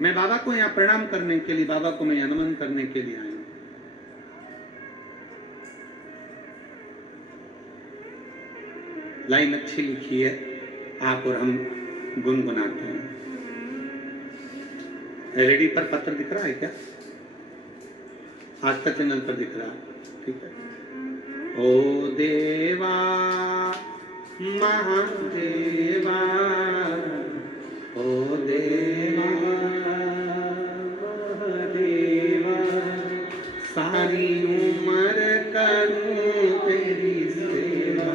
मैं बाबा को यहाँ प्रणाम करने के लिए, बाबा को मैं नमन करने के लिए आया हूं। लाइन अच्छी लिखी है, आप और हम गुनगुनाते हैं। रेडी पर पत्र दिख रहा है क्या? आस्था चैनल पर दिख रहा है, ठीक है। ओ देवा महादेवा, ओ देवा महादेवा, सारी उम्र करूं तेरी सेवा,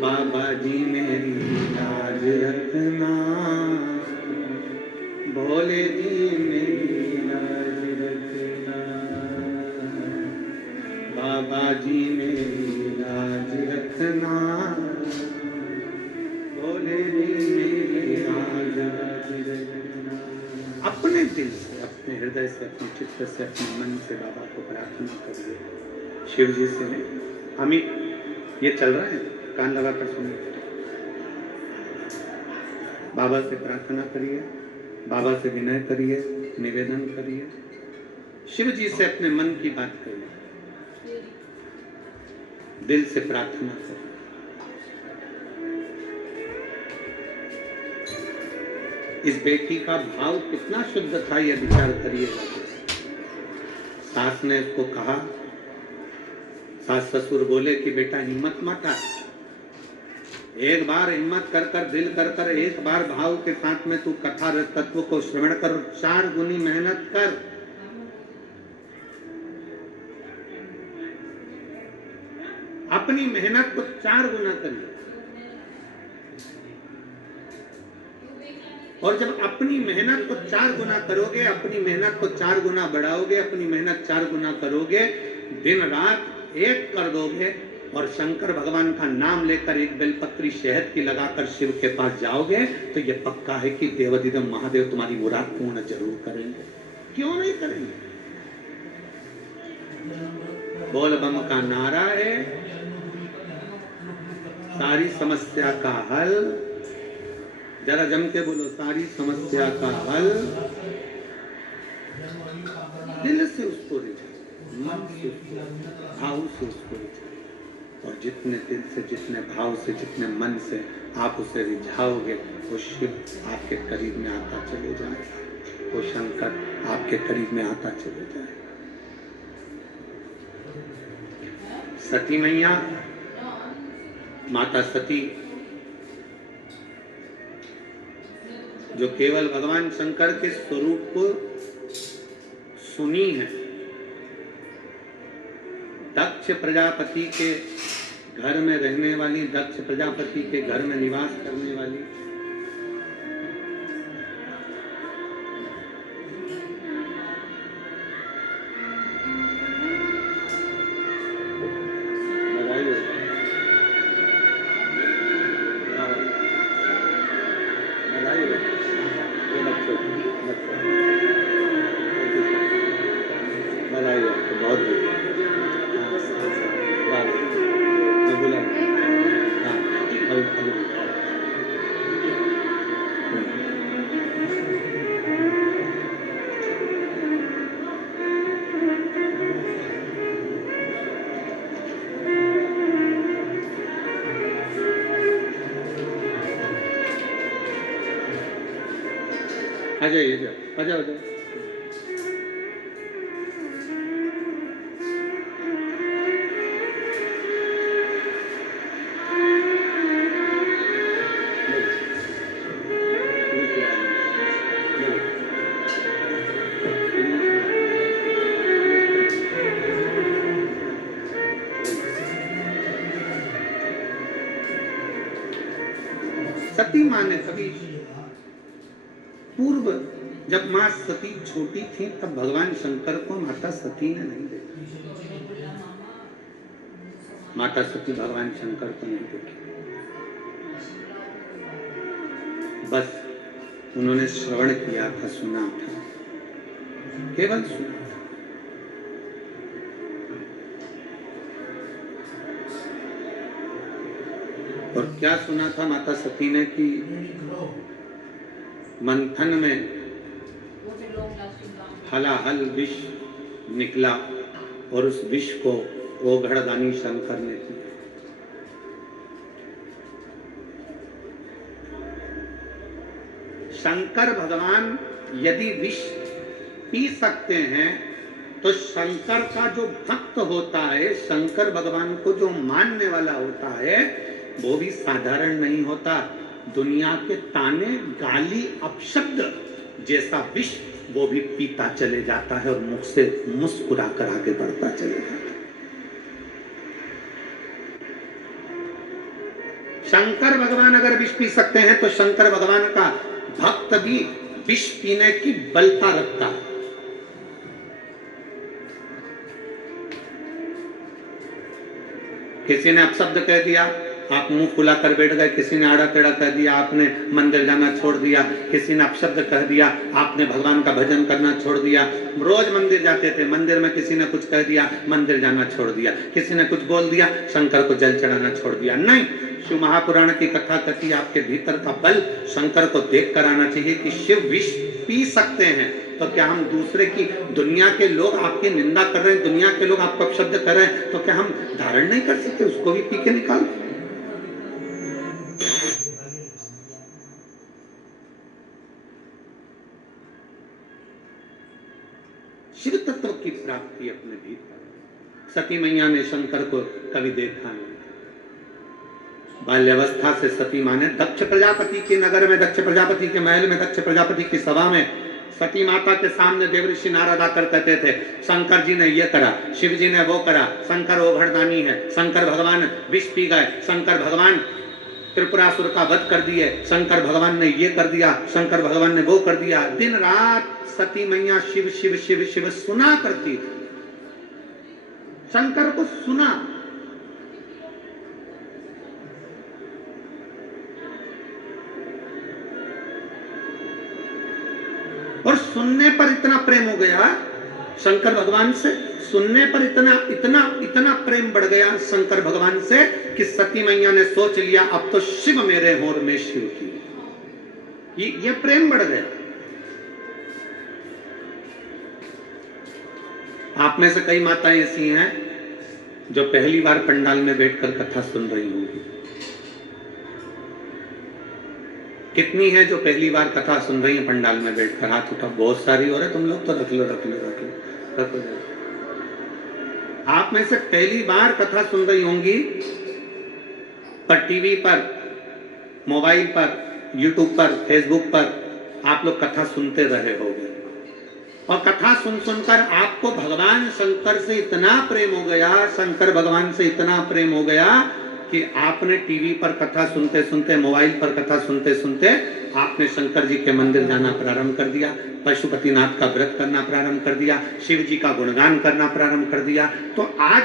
बाबा जी मेरी लाज रखना, भोले जी मेरी लाज रखना, बाबा जी मेरी लाज रखना, भोले जी मेरी लाज रखना। अपने दिल से, अपने हृदय से, अपने चित्त से, अपने मन से बाबा को प्रार्थना करिए। शिव जी से नहीं, अमित ये चल रहा है, कान लगाकर सुनिए। बाबा से प्रार्थना करिए, बाबा से विनय करिए, निवेदन करिए, शिव जी से अपने मन की बात करिए, दिल से प्रार्थना करिए। इस बेटी का भाव कितना शुद्ध था, यह विचार करिएगा। सास ने उसको कहा, सास ससुर बोले कि बेटा हिम्मत मत आ, एक बार हिम्मत कर कर, दिल कर कर, एक बार भाव के साथ में तू कथा तत्व को श्रवण कर, 4 गुनी मेहनत कर। अपनी मेहनत को 4 गुना करिए। और जब अपनी मेहनत को 4 गुना करोगे, अपनी मेहनत को 4 गुना बढ़ाओगे, अपनी मेहनत 4 गुना करोगे, दिन रात एक कर दोगे और शंकर भगवान का नाम लेकर एक बेलपत्री शहद की लगाकर शिव के पास जाओगे, तो यह पक्का है कि देवाधिदेव महादेव तुम्हारी मुराद पूर्ण जरूर करेंगे। क्यों नहीं करेंगे? बोल बम का नारा है, सारी समस्या का हल। जरा जम के बोलो, सारी समस्या का हल। दिल से उसको रिझाओ, मन से उसको, भाव से उसको रिझाओ। और जितने दिल से, जितने भाव से, जितने मन से आप उसे रिझाओगे, वो शिव आपके करीब में आता चले जाएगा, वो शंकर आपके करीब में आता चले जाएगा। सती मैया, माता सती, जो केवल भगवान शंकर के स्वरूप को सुनी है, दक्ष प्रजापति के घर में रहने वाली, दक्ष प्रजापति के घर में निवास करने वाली, आ जाइए, आ जाओ, आ जाओ। सती माँ ने कभी पूर्व, जब माँ सती छोटी थी, तब भगवान शंकर को माता सती ने नहीं देखा। माता सती भगवान शंकर को नहीं देखी, बस उन्होंने श्रवण किया था, सुना था, केवल सुना था। और क्या सुना था माता सती ने कि मंथन में हलाहल विष निकला और उस विष को ओघड़दानी शंकर ने पिया। शंकर भगवान यदि विष पी सकते हैं तो शंकर का जो भक्त होता है, शंकर भगवान को जो मानने वाला होता है, वो भी साधारण नहीं होता। दुनिया के ताने, गाली, अपशब्द जैसा विष वो भी पीता चले जाता है और मुख से मुस्कुरा कर आगे बढ़ता चले जाता है। शंकर भगवान अगर विष पी सकते हैं तो शंकर भगवान का भक्त भी विष पीने की बलता रखता है। किसी ने अपशब्द कह दिया, आप मुंह फुला कर बैठ गए। किसी ने आड़ा टेढ़ा कह दिया, आपने मंदिर जाना छोड़ दिया। किसी ने अपशब्द कह दिया, आपने भगवान का भजन करना छोड़ दिया। रोज मंदिर जाते थे, मंदिर में किसी ने कुछ कह दिया, मंदिर जाना छोड़ दिया। किसी ने कुछ बोल दिया, शंकर को जल चढ़ाना छोड़ दिया। नहीं, शिव महापुराण की कथा कथी आपके भीतर का बल शंकर को देख कर आना चाहिए कि शिव विष पी सकते हैं। तो क्या हम दूसरे की, दुनिया के लोग आपकी निंदा कर रहे हैं, दुनिया के लोग आपको अपशब्द कर रहे हैं, तो क्या हम धारण नहीं कर सकते? उसको भी पी के निकाल। शिव तत्व की प्राप्ति अपने भीतर। सती मैया ने शंकर को कभी देखा नहीं। बाल्यावस्था से सती माँ ने दक्ष प्रजापति के नगर में, दक्ष प्रजापति के महल में, दक्ष प्रजापति की सभा में सती माता के सामने देवऋषि नारद आकर कहते थे, शंकर जी ने ये करा, शिव जी ने वो करा, शंकर ओघड़दानी है, शंकर भगवान विष पी गए, शंकर भगवान त्रिपुरासुर का वध कर दिए, शंकर भगवान ने ये कर दिया, शंकर भगवान ने वो कर दिया। दिन रात सती मैया शिव शिव शिव शिव सुना करती थी, शंकर को सुना। और सुनने पर इतना प्रेम हो गया शंकर भगवान से, सुनने पर इतना इतना इतना प्रेम बढ़ गया शंकर भगवान से कि सती मैया ने सोच लिया अब तो शिव मेरे हों और मैं शिव की। ये प्रेम बढ़ गया। आप में से कई माताएं ऐसी हैं जो पहली बार पंडाल में बैठकर कथा सुन रही होंगी। कितनी है जो पहली बार कथा सुन रही है पंडाल में बैठकर? हाथ उठा। बहुत सारी हो रहे तुम लोग तो रख लो रख लो रख लो रख लो। आप में से पहली बार कथा सुन रही होंगी, पर टीवी पर, मोबाइल पर, यूट्यूब पर, फेसबुक पर आप लोग कथा सुनते रहे होंगे। और कथा सुन सुनकर आपको भगवान शंकर से इतना प्रेम हो गया, शंकर भगवान से इतना प्रेम हो गया कि आपने टीवी पर कथा सुनते सुनते, मोबाइल पर कथा सुनते सुनते आपने शंकर जी के मंदिर जाना प्रारंभ कर दिया, पशुपतिनाथ का व्रत करना प्रारंभ कर दिया, शिव जी का गुणगान करना प्रारंभ कर दिया। तो आज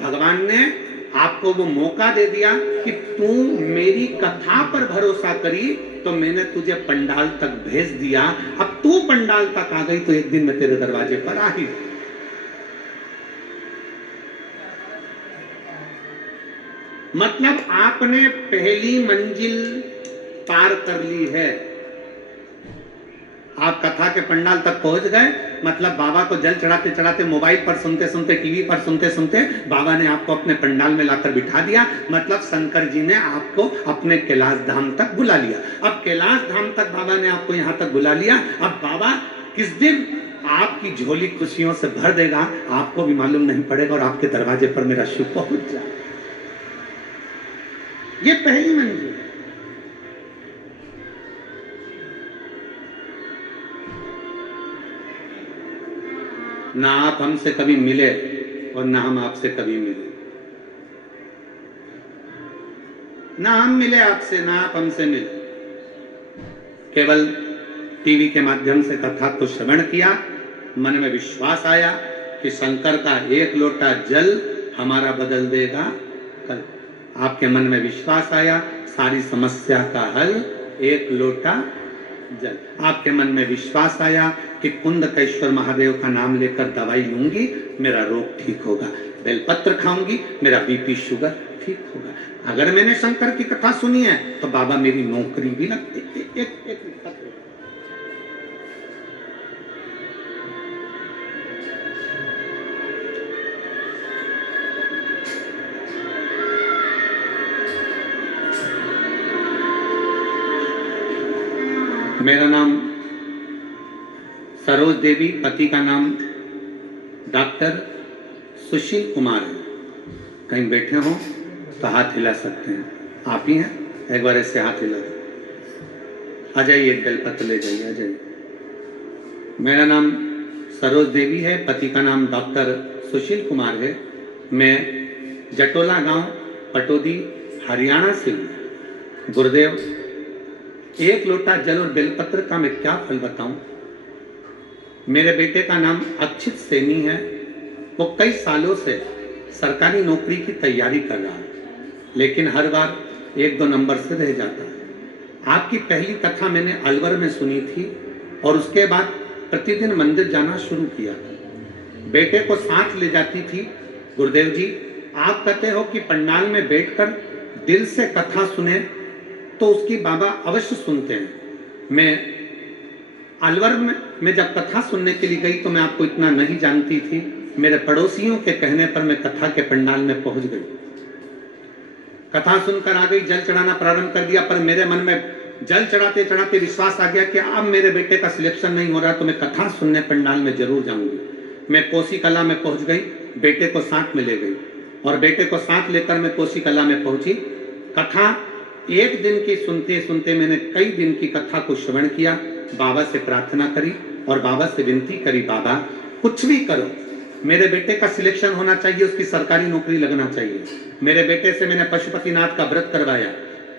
भगवान ने आपको वो मौका दे दिया कि तू मेरी कथा पर भरोसा करी तो मैंने तुझे पंडाल तक भेज दिया। अब तू पंडाल तक आ गई तो एक दिन मैं तेरे दरवाजे पर आ ही। मतलब आपने पहली मंजिल पार कर ली है। आप कथा के पंडाल तक पहुंच गए, मतलब बाबा को जल चढ़ाते चढ़ाते, मोबाइल पर सुनते सुनते, टीवी पर सुनते सुनते बाबा ने आपको अपने पंडाल में लाकर बिठा दिया। मतलब शंकर जी ने आपको अपने कैलाश धाम तक बुला लिया। अब कैलाश धाम तक बाबा ने आपको यहाँ तक बुला लिया। अब बाबा किस दिन आपकी झोली खुशियों से भर देगा आपको भी मालूम नहीं पड़ेगा और आपके दरवाजे पर मेरा शिव पहुंच जाए। ये पहली मंजिल। ना आप हमसे कभी मिले और ना हम आपसे कभी मिले, ना हम मिले आपसे ना आप हमसे मिले। केवल टीवी के माध्यम से कथा को श्रवण किया, मन में विश्वास आया कि शंकर का एक लोटा जल हमारा बदल देगा कल। आपके मन में विश्वास आया, सारी समस्या का हल एक लोटा जल। आपके मन में विश्वास आया कि कुंदकेश्वर महादेव का नाम लेकर दवाई लूंगी मेरा रोग ठीक होगा, बेलपत्र खाऊंगी मेरा बीपी शुगर ठीक होगा। अगर मैंने शंकर की कथा सुनी है तो बाबा मेरी नौकरी भी लगती। मेरा नाम सरोज देवी, पति का नाम डॉक्टर सुशील कुमार है। कहीं बैठे हो तो हाथ हिला सकते हैं। आप ही हैं? एक बार ऐसे हाथ हिला दो। आ जाइए, बेलपत्र ले जाइए, आ जाइए। मेरा नाम सरोज देवी है, पति का नाम डॉक्टर सुशील कुमार है। मैं जटोला गांव, पटोदी, हरियाणा से हूँ। गुरुदेव, एक लोटा जल और बेलपत्र का मैं क्या फल बताऊं। मेरे बेटे का नाम अक्षित सैनी है। वो कई सालों से सरकारी नौकरी की तैयारी कर रहा है, लेकिन हर बार 1-2 नंबर से रह जाता है। आपकी पहली कथा मैंने अलवर में सुनी थी और उसके बाद प्रतिदिन मंदिर जाना शुरू किया। बेटे को साथ ले जाती थी। गुरुदेव जी, आप कहते हो कि पंडाल में बैठकर दिल से कथा सुने तो उसकी बाबा अवश्य सुनते हैं। मैं अलवर में जब कथा सुनने के लिए गई तो मैं आपको इतना नहीं जानती थी। मेरे पड़ोसियों के कहने पर मैं कथा के पंडाल में पहुंच गई। कथा सुनकर आ गई, जल चढ़ाना प्रारंभ कर दिया, पर मेरे मन में जल चढ़ाते चढ़ाते विश्वास आ गया कि अब मेरे बेटे का सिलेक्शन नहीं हो रहा तो मैं कथा सुनने पंडाल में जरूर जाऊंगी। मैं कोसी कला में पहुंच गई, बेटे को साथ में ले गई और बेटे को साथ लेकर मैं कोसी कला में पहुंची। कथा एक दिन की सुनते सुनते मैंने कई दिन की कथा को श्रवण किया। बाबा से प्रार्थना करी और बाबा से विनती करी, बाबा कुछ भी करो, मेरे बेटे का सिलेक्शन होना चाहिए, उसकी सरकारी नौकरी लगना चाहिए। मेरे बेटे से मैंने पशुपतिनाथ का व्रत करवाया।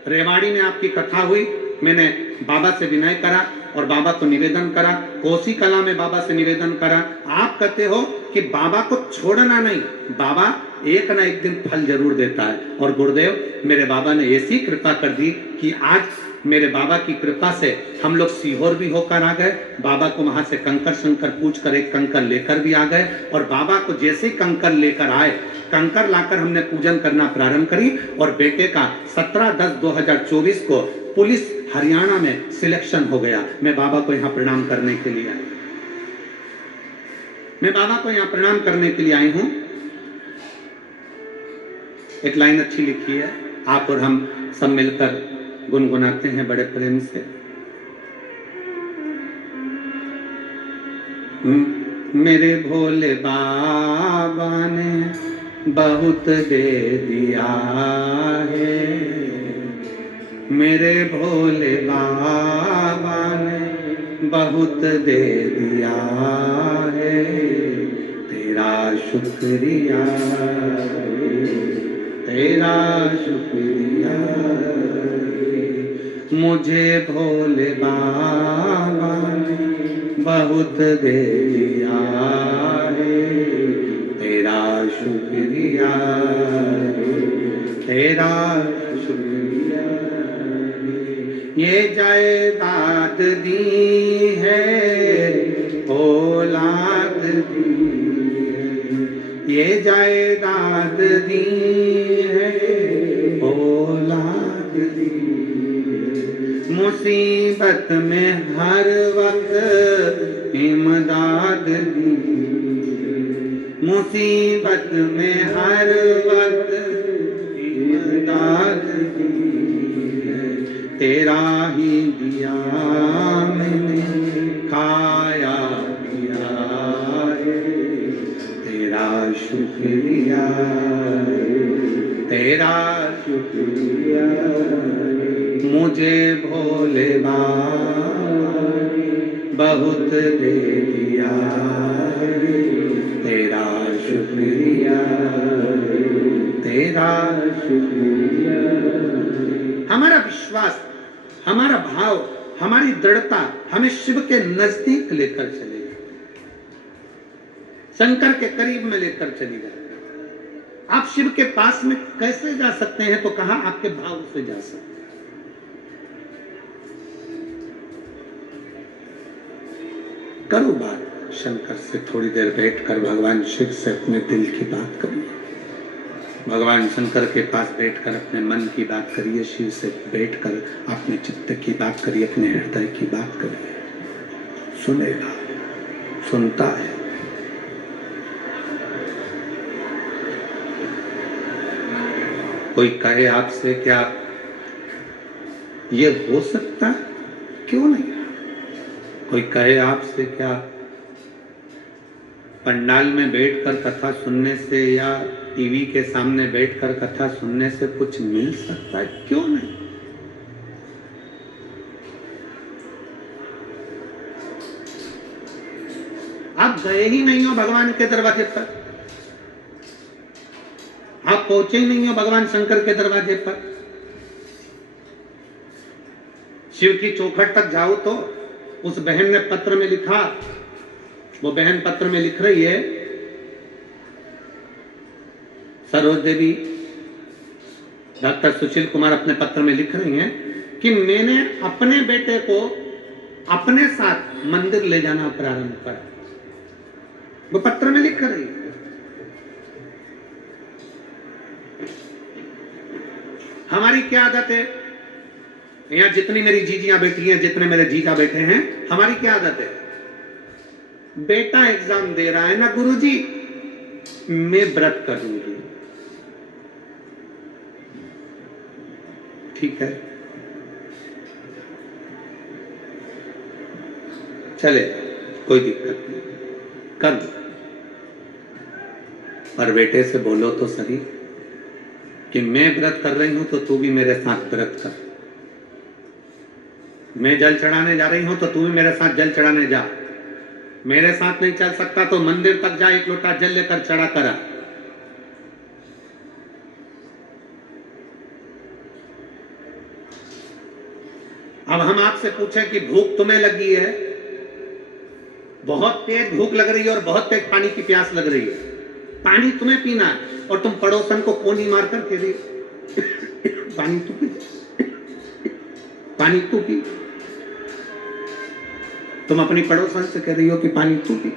रेवाड़ी में आपकी कथा हुई, मैंने बाबा से विनय करा और बाबा को निवेदन करा। कोसी कला में बाबा से निवेदन करा। आप कहते हो कि बाबा को छोड़ना नहीं, बाबा एक ना एक दिन फल जरूर देता है। और गुरुदेव, मेरे बाबा ने ऐसी कृपा कर दी कि आज मेरे बाबा की कृपा से हम लोग सीहोर भी होकर आ गए। बाबा को वहां से कंकर शंकर पूछ कर एक कंकर लेकर भी आ गए और बाबा को जैसे कंकर लेकर आए, कंकर लाकर हमने पूजन करना प्रारंभ करी और बेटे का 17/10/2024 को पुलिस हरियाणा में सिलेक्शन हो गया। मैं बाबा को यहाँ प्रणाम करने के लिए आई। मैं बाबा को यहाँ प्रणाम करने के लिए आई हूँ। एक लाइन अच्छी लिखी है, आप और हम सब मिलकर गुनगुनाते हैं बड़े प्रेम से। मेरे भोले बाबा ने बहुत दे दिया है, मेरे भोले बाबा ने बहुत दे दिया है, तेरा शुक्रिया, तेरा शुक्रिया। मुझे भोले बाबा ने बहुत दे दिया है, तेरा शुक्रिया, तेरा शुक्रिया। ये जायदाद दी है, औलाद दी है, ये जायदाद दी है, औलाद दी। मुसीबत में हर वक्त इमदाद दी, मुसीबत में हर वक्त इमदाद दी। तेरा ही दिया मैंने खाया पिया है, तेरा शुक्रिया, तेरा शुक्रिया। मुझे भोले बाबा बहुत दे दिया है, तेरा शुक्रिया, तेरा शुक्रिया। हमारा विश्वास, हमारा भाव, हमारी दृढ़ता हमें शिव के नजदीक लेकर चलेगा, शंकर के करीब में लेकर चली जाएगी। आप शिव के पास में कैसे जा सकते हैं? तो कहा आपके भाव से जा सकते हैं। करो बात शंकर से, थोड़ी देर बैठकर भगवान शिव से अपने दिल की बात करिए। भगवान शंकर के पास बैठकर अपने मन की बात करिए, शिव से बैठकर अपने चित्त की बात करिए, अपने हृदय की बात करिए। सुनेगा, सुनता है। कोई कहे आपसे क्या ये हो सकता, क्यों नहीं? कोई कहे आपसे क्या पंडाल में बैठकर कथा सुनने से या टीवी के सामने बैठकर कथा सुनने से कुछ मिल सकता है? क्यों नहीं? आप गए ही नहीं हो भगवान के दरवाजे पर, आप पहुंचे ही नहीं हो भगवान शंकर के दरवाजे पर। शिव की चौखट तक जाओ तो उस बहन ने पत्र में लिखा, वो बहन पत्र में लिख रही है, सरोज देवी, डॉक्टर सुशील कुमार अपने पत्र में लिख रही हैं कि मैंने अपने बेटे को अपने साथ मंदिर ले जाना प्रारंभ करा। वो पत्र में लिख रही है। हमारी क्या आदत है, यहां जितनी मेरी जीजियां बैठी हैं, जितने मेरे जीजा बैठे हैं, हमारी क्या आदत है? बेटा एग्जाम दे रहा है ना गुरुजी, मैं व्रत करूंगी। ठीक है, चले, कोई दिक्कत नहीं, कर दो। पर बेटे से बोलो तो सही कि मैं व्रत कर रही हूं तो तू भी मेरे साथ व्रत कर। मैं जल चढ़ाने जा रही हूं तो तू भी मेरे साथ जल चढ़ाने जा। मेरे साथ नहीं चल सकता तो मंदिर तक जा, एक लोटा जल लेकर चढ़ा करा। अब हम आपसे पूछें कि भूख तुम्हें लगी है, बहुत तेज भूख लग रही है और बहुत तेज पानी की प्यास लग रही है, पानी तुम्हें पीना है और तुम पड़ोसन को कोनी मारकर कह रही पानी तू पी, पानी तू पी। तुम अपनी पड़ोसन से कह रही हो कि पानी तू पी।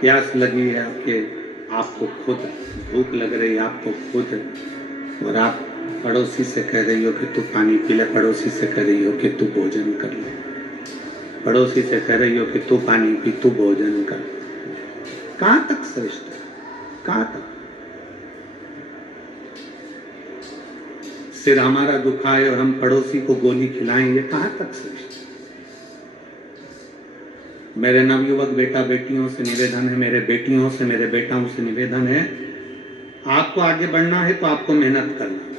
प्यास लगी है आपको खुद, भूख लग रही है आपको खुद, और आप पड़ोसी से कह रही हो कि तू पानी पी ले, पड़ोसी से कह रही हो कि तू भोजन कर ले, पड़ोसी से कह रही हो कि तू पानी पी, तू भोजन कर। कहां तक श्रेष्ठ है? कहां तक? सिर हमारा दुखाए और हम पड़ोसी को गोली खिलाएंगे, कहां तक श्रेष्ठ? मेरे नवयुवक बेटा बेटियों से निवेदन है, मेरे बेटियों से, मेरे बेटाओं से निवेदन है, आपको आगे बढ़ना है तो आपको मेहनत करना है,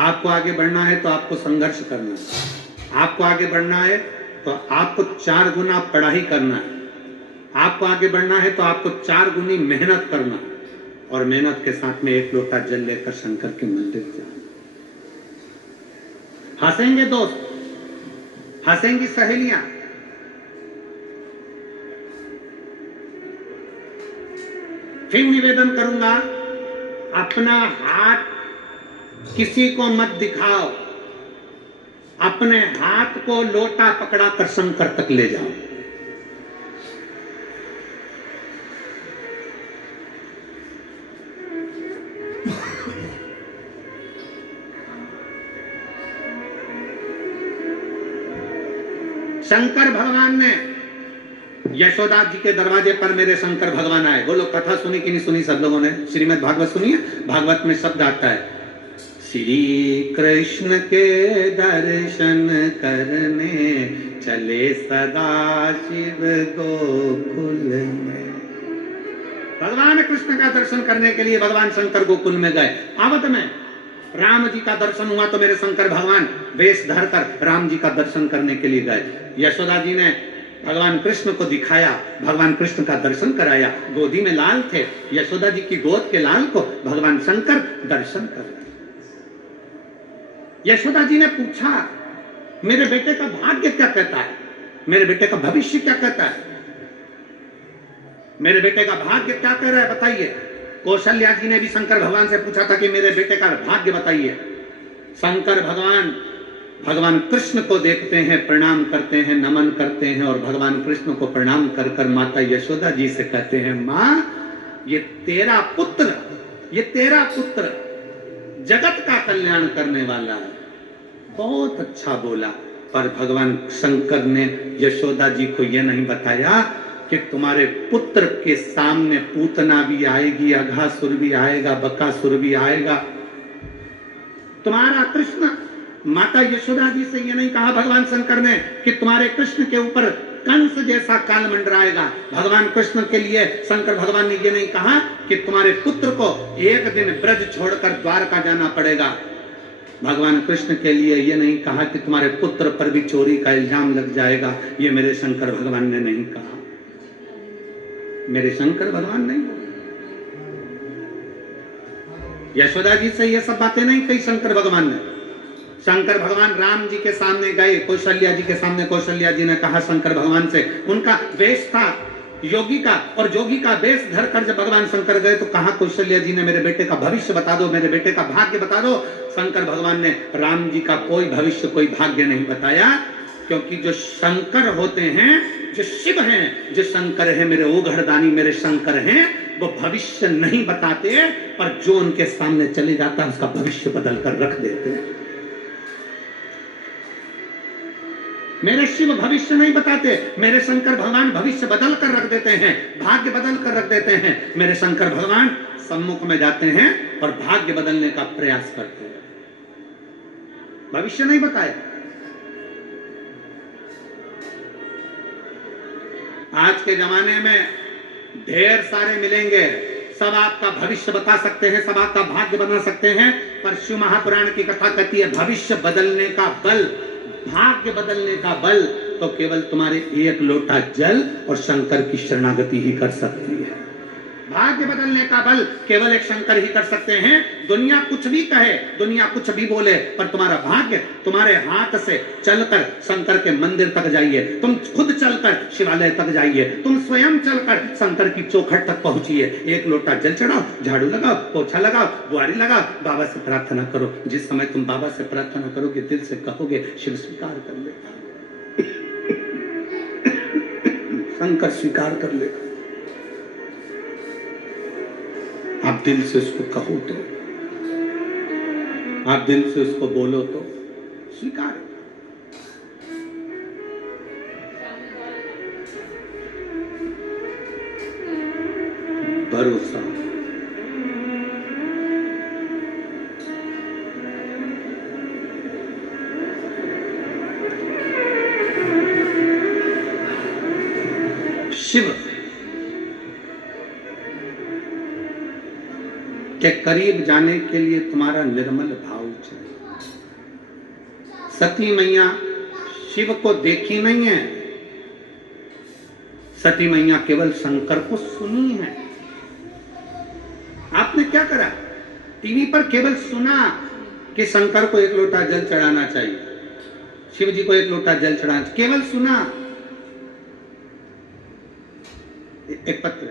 आपको आगे बढ़ना है तो आपको संघर्ष करना है, आपको आगे बढ़ना है तो आपको 4 गुना पढ़ाई करना है, आपको आगे बढ़ना है तो आपको 4 गुनी मेहनत करना है, और मेहनत के साथ में एक लोटा जल लेकर शंकर के मंदिर जाना। हंसेंगे दोस्त, हंसेंगी सहेलियां, फिर निवेदन करूंगा, अपना हाथ किसी को मत दिखाओ, अपने हाथ को लोटा पकड़ा कर शंकर तक ले जाओ। शंकर भगवान ने यशोदा जी के दरवाजे पर मेरे शंकर भगवान आए। बोलो कथा सुनी कि नहीं सुनी सब लोगों ने? श्रीमद् भागवत सुनी है? भागवत में शब्द आता है, श्री कृष्ण के दर्शन करने चले सदा शिव गोकुल में। भगवान कृष्ण का दर्शन करने के लिए भगवान शंकर गोकुल में गए। आवत में राम जी का दर्शन हुआ तो मेरे शंकर भगवान वेश धरकर राम जी का दर्शन करने के लिए गए। यशोदा जी ने भगवान कृष्ण को दिखाया, भगवान कृष्ण का दर्शन कराया। गोदी में लाल थे, यशोदा जी की गोद के लाल को भगवान शंकर दर्शन कर रहे। यशोदा जी ने पूछा, मेरे बेटे का भाग्य क्या कहता है, मेरे बेटे का भविष्य क्या कहता है? मेरे बेटे का भाग्य क्या कह रहा है बताइए। कौशल्या जी ने भी शंकर भगवान से पूछा था कि मेरे बेटे का भाग्य बताइए। शंकर भगवान कृष्ण को देखते हैं, प्रणाम करते हैं, नमन करते हैं और भगवान कृष्ण को प्रणाम कर कर माता यशोदा जी से कहते हैं, मां ये तेरा पुत्र जगत का कल्याण करने वाला है। बहुत अच्छा बोला, पर भगवान शंकर ने यशोदा जी को यह नहीं बताया कि तुम्हारे पुत्र के सामने पूतना भी आएगी, अघासुर भी आएगा, बकासुर भी आएगा। तुम्हारा कृष्ण, माता यशोदा जी से यह नहीं कहा भगवान शंकर ने कि तुम्हारे कृष्ण के ऊपर कंस जैसा काल मंडराएगा। भगवान कृष्ण के लिए शंकर भगवान ने यह नहीं कहा कि तुम्हारे पुत्र को एक दिन ब्रज छोड़कर द्वारका जाना पड़ेगा। भगवान कृष्ण के लिए यह नहीं कहा कि तुम्हारे पुत्र पर भी चोरी का इल्जाम लग जाएगा। ये मेरे शंकर भगवान ने नहीं कहा, मेरे शंकर भगवान नहीं। यशोदा जी से ये सब बातें नहीं कही शंकर भगवान ने। शंकर भगवान राम जी के सामने गए, कौशल्या जी के सामने, कौशल्या जी ने कहा शंकर भगवान से, उनका वेश था योगी का, और जोगी का वेश धर कर जब भगवान शंकर गए तो कहा कौशल्या जी ने मेरे बेटे का भविष्य बता दो, मेरे बेटे का भाग्य बता दो। शंकर भगवान ने राम जी का कोई भविष्य, कोई भाग्य नहीं बताया, क्योंकि जो शंकर होते हैं, जो शिव हैं, जो शंकर है, मेरे ओघड़दानी मेरे शंकर हैं, वो भविष्य नहीं बताते, पर जो उनके सामने चले जाता है उसका भविष्य बदल कर रख देते हैं। मेरे शिव भविष्य नहीं बताते, मेरे शंकर भगवान भविष्य बदल कर रख देते हैं, भाग्य बदल कर रख देते हैं। मेरे शंकर भगवान सम्मुख में जाते हैं और भाग्य बदलने का प्रयास करते हैं, भविष्य नहीं बताया। आज के जमाने में ढेर सारे मिलेंगे, सब आपका भविष्य बता सकते हैं, सब आपका भाग्य बना सकते हैं, पर शिव महापुराण की कथा कहती है भविष्य बदलने का बल, भाग्य बदलने का बल तो केवल तुम्हारे एक लोटा जल और शंकर की शरणागति ही कर सकती है। भाग्य बदलने का बल केवल एक शंकर ही कर सकते हैं। दुनिया कुछ भी कहे, दुनिया कुछ भी बोले, पर तुम्हारा भाग्य तुम्हारे हाथ से चलकर शंकर के मंदिर तक जाइए, तुम खुद चलकर शिवालय तक जाइए, तुम स्वयं चलकर शंकर की चौखट तक पहुंचिए, एक लोटा जल चढ़ाओ, झाड़ू लगाओ, पोछा लगाओ, बुआरी लगाओ, बाबा से प्रार्थना करो। जिस समय तुम बाबा से प्रार्थना करोगे, दिल से कहोगे, शिव स्वीकार कर लेगा, शंकर स्वीकार कर लेगा। आप दिल से उसको कहो तो, आप दिल से उसको बोलो तो स्वीकार। भरोसा, शिव के करीब जाने के लिए तुम्हारा निर्मल भाव चाहिए। सती मैया शिव को देखी नहीं है, सती मैया केवल शंकर को सुनी है। आपने क्या करा, टीवी पर केवल सुना कि शंकर को एक लोटा जल चढ़ाना चाहिए, शिव जी को एक लोटा जल चढ़ाना, केवल सुना। एक पत्र,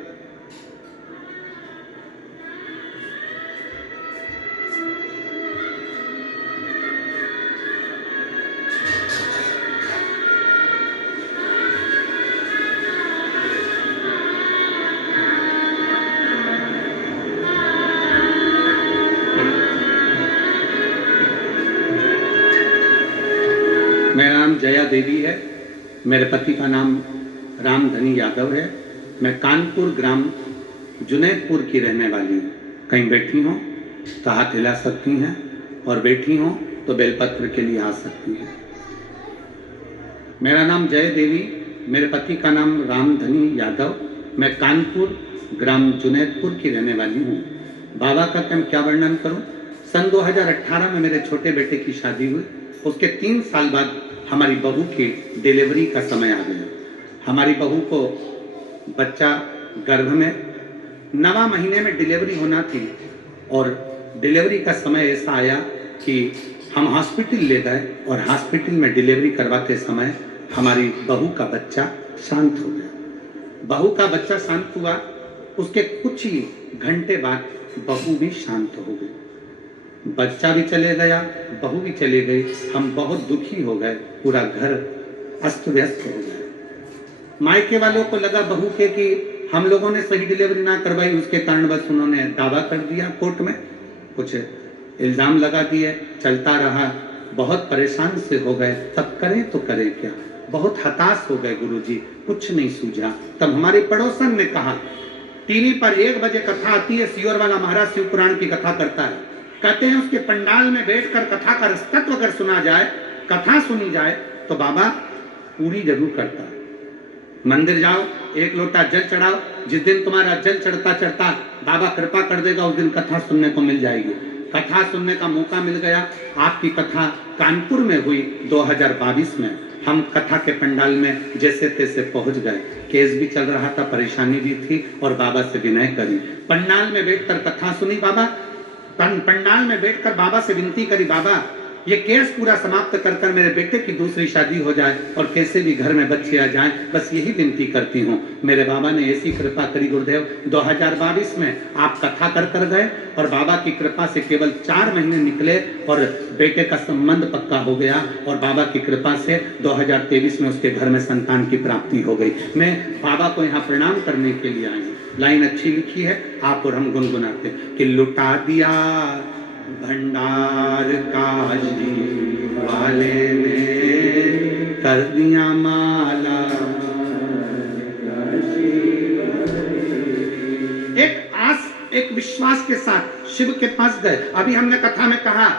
मेरा नाम जया देवी है, मेरे पति का नाम रामधनी यादव है। मैं कानपुर ग्राम जुनैदपुर की रहने वाली हूँ। कहीं बैठी हो तो हाथ हिला सकती हैं, और बैठी हो तो बेलपत्र के लिए आ सकती हैं। मेरा नाम जय देवी, मेरे पति का नाम रामधनी यादव, मैं कानपुर ग्राम जुनैदपुर की रहने वाली हूँ। बाबा का क्या वर्णन करूँ। सन 2018 में मेरे छोटे बेटे की शादी हुई, उसके 3 साल बाद हमारी बहू की डिलीवरी का समय आ गया। हमारी बहू को बच्चा गर्भ में 9वां महीने में डिलीवरी होना थी, और डिलीवरी का समय ऐसा आया कि हम हॉस्पिटल ले गए, और हॉस्पिटल में डिलीवरी करवाते समय हमारी बहू का बच्चा शांत हो गया। बहू का बच्चा शांत हुआ, उसके कुछ ही घंटे बाद बहू भी शांत हो गई। बच्चा भी चले गया, बहू भी चले गई। हम बहुत दुखी हो गए, पूरा घर अस्त व्यस्त हो गया। मायके वालों को लगा बहू के कि हम लोगों ने सही डिलीवरी ना करवाई, उसके कारण बस उन्होंने दावा कर दिया कोर्ट में, कुछ इल्जाम लगा दिए, चलता रहा। बहुत परेशान से हो गए, तब करें तो करें क्या। बहुत हताश हो गए गुरुजी, कुछ नहीं सूझा। तब हमारे पड़ोसन ने कहा, टीवी पर 1 बजे कथा आती है, सियोर वाला महाराज शिव पुराण की कथा करता है, कहते हैं उसके पंडाल में बैठकर कथा का रसतत्व अगर सुना जाए, कथा सुनी जाए तो बाबा पूरी जरूर करता है। मंदिर जाओ, 1 लोटा जल चढ़ाओ, जिस दिन तुम्हारा जल चढ़ता चढ़ता बाबा कृपा कर देगा, उस दिन कथा सुनने को मिल जाएगी। कथा सुनने का मौका मिल गया। आपकी कथा कानपुर में हुई 2022 में। हम कथा के पंडाल में जैसे तैसे पहुंच गए। केस भी चल रहा था, परेशानी भी थी, और बाबा से विनय करी। पंडाल में बैठकर कथा सुनी, बाबा पंडाल में बैठकर बाबा से विनती करी, बाबा ये केस पूरा समाप्त कर कर मेरे बेटे की दूसरी शादी हो जाए और कैसे भी घर में बच्चे आ जाएं, बस यही विनती करती हूँ। मेरे बाबा ने ऐसी कृपा करी गुरुदेव, 2022 में आप कथा कर कर गए और बाबा की कृपा से केवल 4 महीने निकले और बेटे का संबंध पक्का हो गया, और बाबा की कृपा से 2023 में उसके घर में संतान की प्राप्ति हो गई। मैं बाबा को यहाँ प्रणाम करने के लिए आई हूँ। लाइन अच्छी लिखी है, आप और हम गुनगुनाते कि लुटा दिया भंडार काशी वाले ने, कर दिया माला। एक आस, एक विश्वास के साथ शिव के पास गए। अभी हमने कथा में कहा,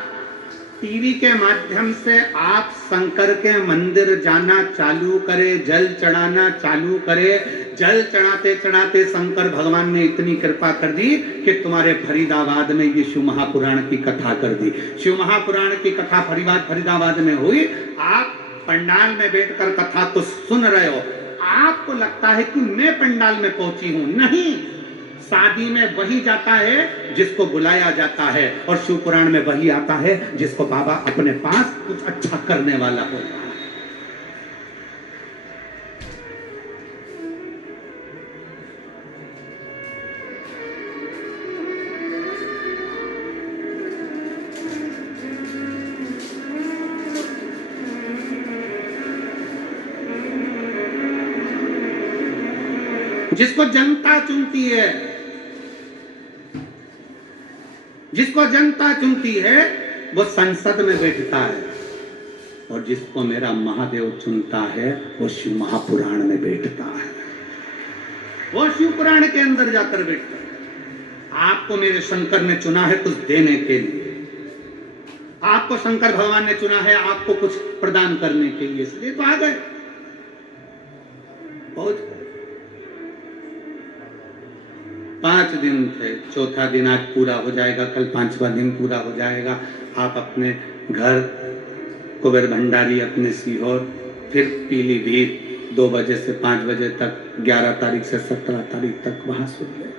टीवी के माध्यम से आप शंकर के मंदिर जाना चालू करे, जल चढ़ाना चालू करे। जल चढ़ाते चढ़ाते शंकर भगवान ने इतनी कृपा कर दी कि तुम्हारे फरीदाबाद में ये शिव महापुराण की कथा कर दी। शिव महापुराण की कथा फरीदाबाद में हुई। आप पंडाल में बैठकर कथा को सुन रहे हो, आपको लगता है कि मैं पंडाल में पहुंची हूं। नहीं, शादी में वही जाता है जिसको बुलाया जाता है, और शिव पुराण में वही आता है जिसको बाबा अपने पास कुछ अच्छा करने वाला होता है। जिसको जनता चुनती है, जिसको जनता चुनती है वो संसद में बैठता है, और जिसको मेरा महादेव चुनता है वो शिव महापुराण में बैठता है। वो शिव पुराण के अंदर जाकर बैठता है। आपको मेरे शंकर ने चुना है कुछ देने के लिए, आपको शंकर भगवान ने चुना है आपको कुछ प्रदान करने के लिए, इसलिए तो आ गए। बहुत 5 दिन थे, चौथा दिन आज पूरा हो जाएगा, कल 5वां दिन पूरा हो जाएगा। आप अपने घर कुबेर भंडारी, अपने सीहोर, फिर पीलीभीत 2 बजे से 5 बजे तक, 11 तारीख से 17 तारीख तक वहां सुन ले।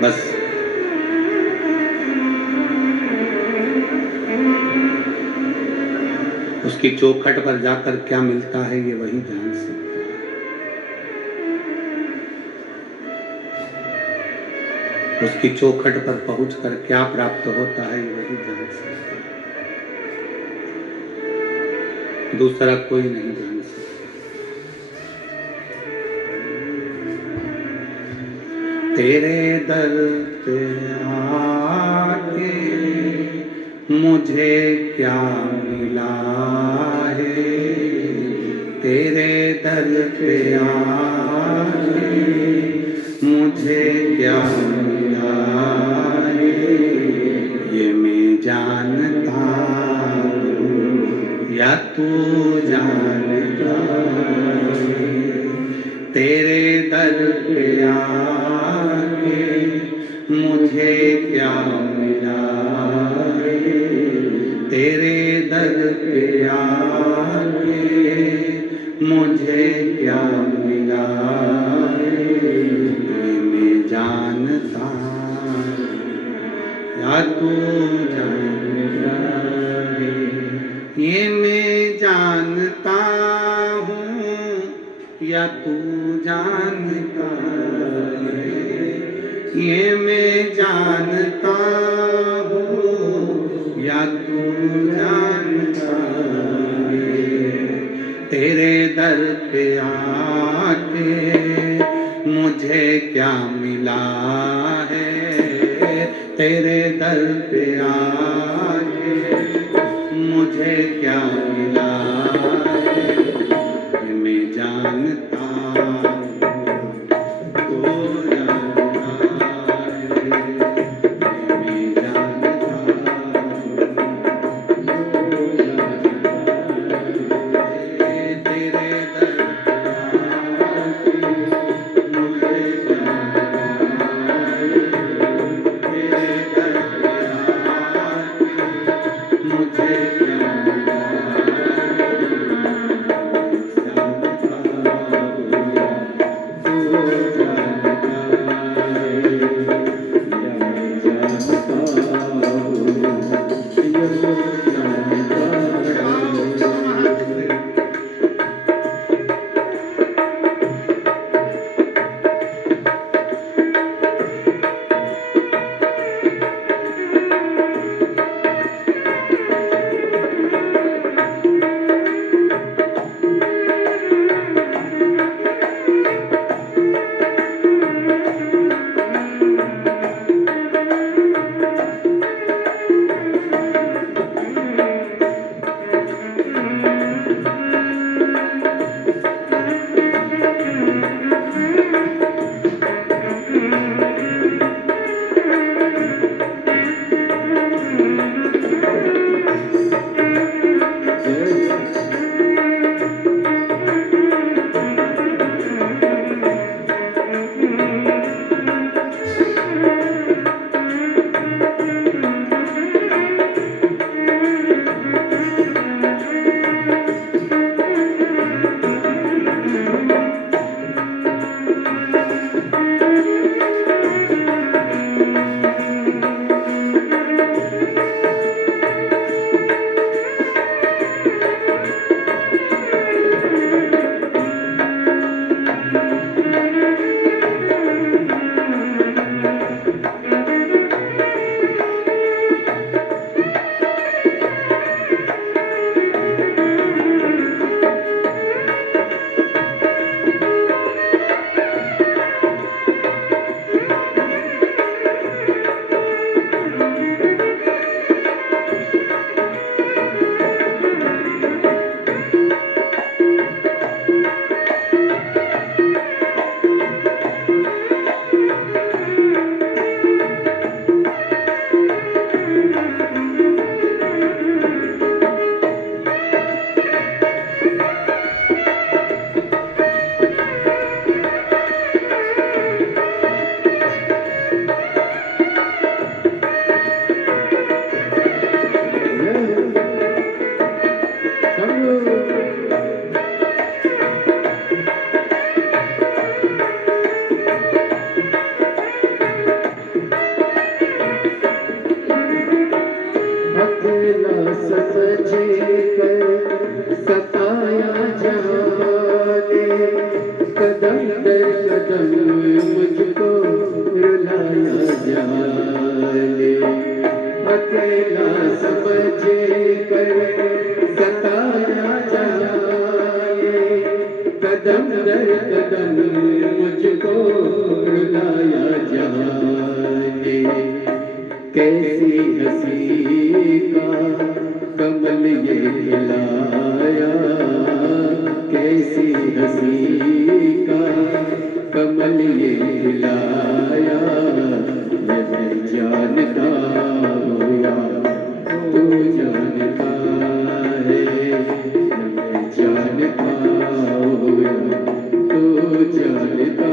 बस उसकी चौखट पर जाकर क्या मिलता है ये वही जान सकता है। उसकी चौखट पर पहुंचकर क्या प्राप्त होता है ये वही जान सकता है, दूसरा कोई नहीं जान सकता। तेरे दर पे आके मुझे क्या मिला है, तेरे दर पे आके मुझे क्या मिला है, ये मैं जानता हूँ या तू जानता है। तेरे दर पे आके मुझे क्या मिला है, तेरे दर पे आके मुझे क्या मिला तू जानता है, ये मैं जानता हूँ या तू जानता है, ये मैं जानता हूँ या तू जानता है। तेरे दर पे आके मुझे क्या मिला है, तेरे दर पे आके मुझे क्या मिला है, ये मैं जानता हूँ तू जानता है, ये मैं जानता हूँ तू जानता है। तेरे दर पे आके मुझे क्या मिला है, तेरे दर पे आके मुझे क्या मिला कदम दर कदम मुझको रुलाया जाने, कैसी हंसी का कमल ये खिलाया, कैसी हंसी का कमल ये खिलाया। मैं जानता हूँ या तू जानता है, मैं जानता हूँ या तू जानता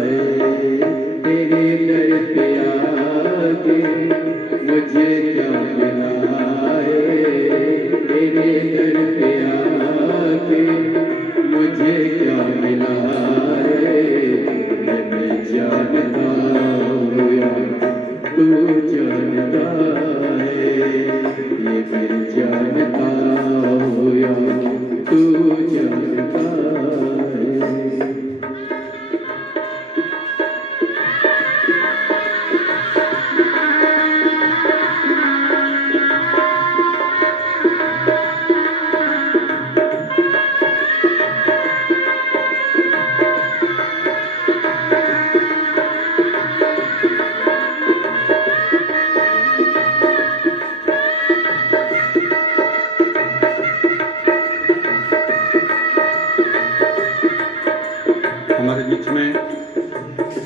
है। तेरे दर पे आके मुझे क्या मिला है, तेरे दर पे आके मुझे क्या मिला है। मैं जानता हूँ या तू जानता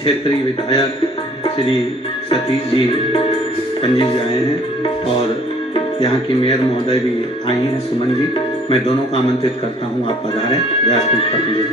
क्षेत्रीय विधायक श्री सतीश जी पंजी जी आए हैं और यहाँ की मेयर महोदय भी आई हैं, सुमन जी। मैं दोनों को आमंत्रित करता हूँ, आप पधारें। व्यासपीठ पर पूजित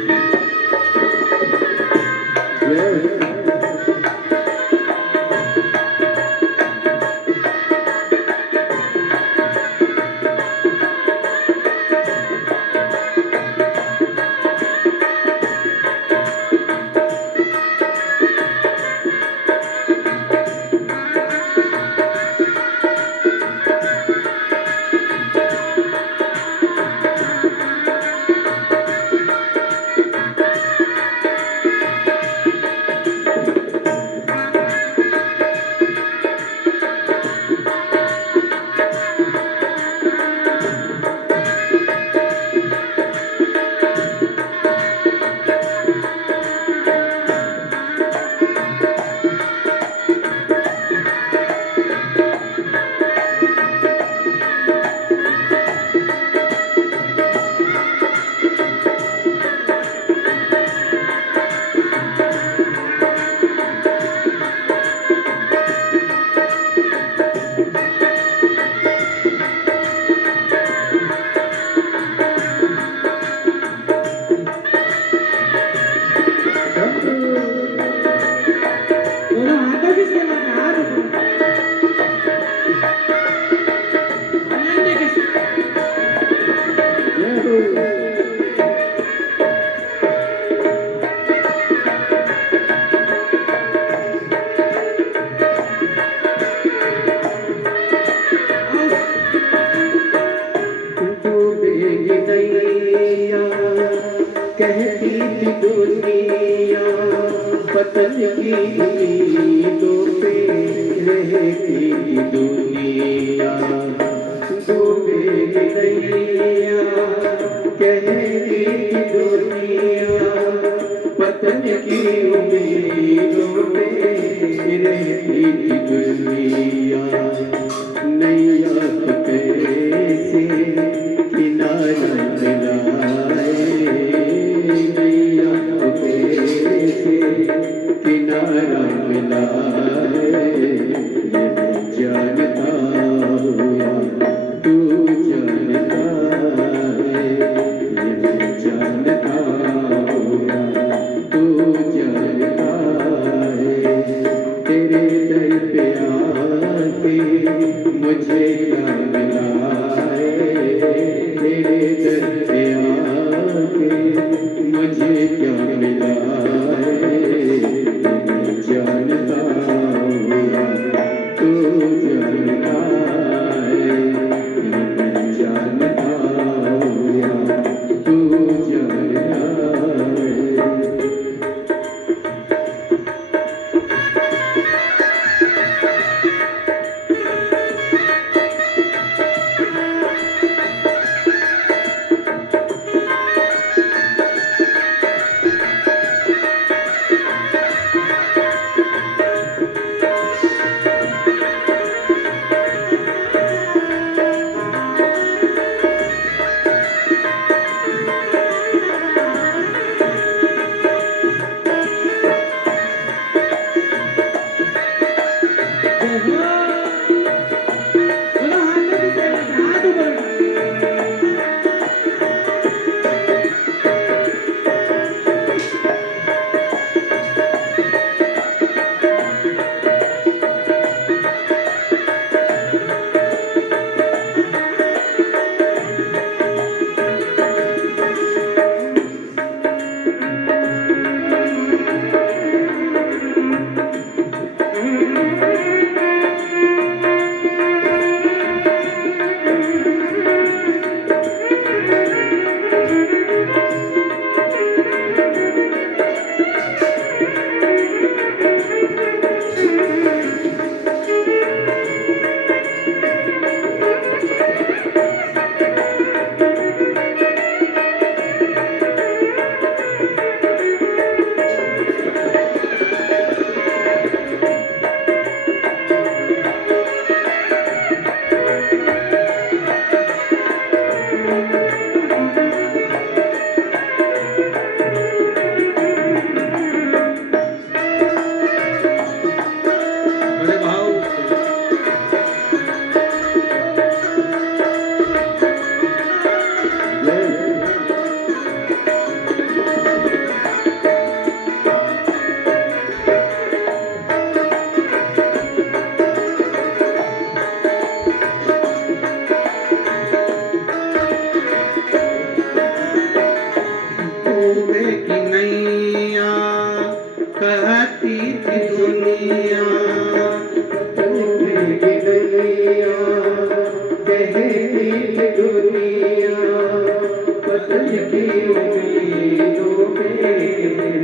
कहती थी दुनिया पतन की उम्मीदों पे रहती थी दुनिया, डूबेगी नैया कहती थी दुनिया पतन की उम्मीदों पे रहती थी दुनिया। नैया तो कैसे किनारा मिलाए, नैया तो कैसे किनारा मिलाए, ये जानता हुआ तू जानता है, ये जानता हुआ तू जानता है। तेरे दर पे आके मुझे क्या मिला है, तेरे दर पे आके मुझे क्या मिला है, मैं जानता कहती थी दुनिया, पतन की दुनिया कहती थी दुनिया, पतन की उम्मीदों में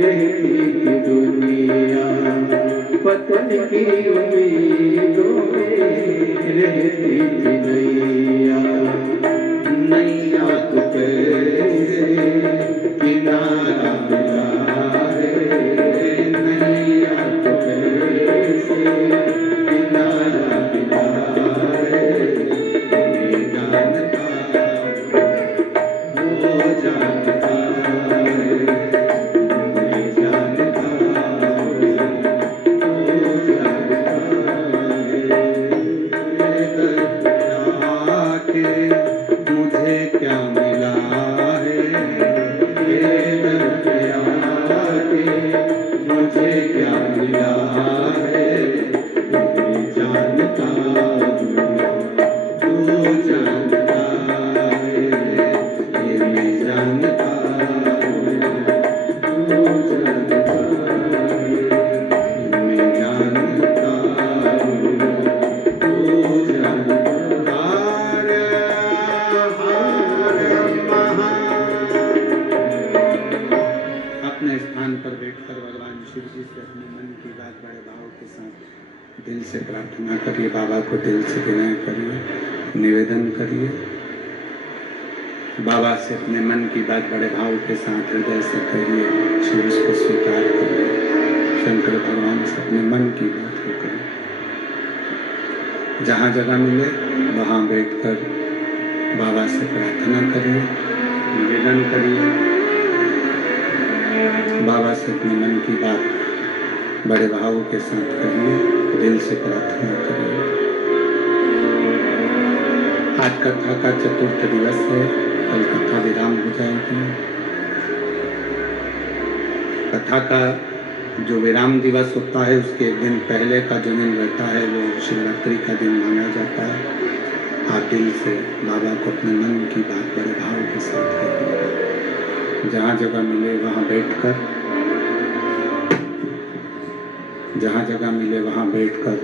रहती थी दुनिया, पतन की उम्मीदों में रहती थी नैया। नैया तो कैसे किनारा मिला रे, नैया तो कैसे किनारा मिला रे, ये जानता वो जानता है, ये जानता वो जानता है। मुझे क्या मिला है, ये दर्द आके मुझे क्या मिला है, ये जानता तू जानता है, ये मैं जानता तू जानता है, मैं जानता तू जानता। अपने स्थान पर बैठकर भगवान शिव जी से अपने मन की बात बड़े भाव के साथ दिल से प्रार्थना करिए, बाबा को दिल से विनय करिए, निवेदन करिए। बाबा से अपने मन की बात बड़े भाव के साथ हृदय से कहिए, शिव इसको स्वीकार करिए। शंकर भगवान से अपने मन की बात को करिए। जहाँ जगह मिले वहाँ बैठकर बाबा से प्रार्थना करिए, निवेदन करिए। बाबा से अपने मन की बात बड़े भाव के साथ करिए, दिल से प्रार्थना करिए। आज कथा का चतुर्थ दिवस है, कल कथा विराम हो जाएगी। कथा का जो विराम दिवस होता है उसके एक दिन पहले का जो दिन रहता है वो शिवरात्रि का दिन माना जाता है। आप दिल से बाबा को अपने मन की बात बड़े भाव के साथ करिए। जहाँ जगह मिले वहाँ बैठकर, जहाँ जगह मिले वहाँ बैठकर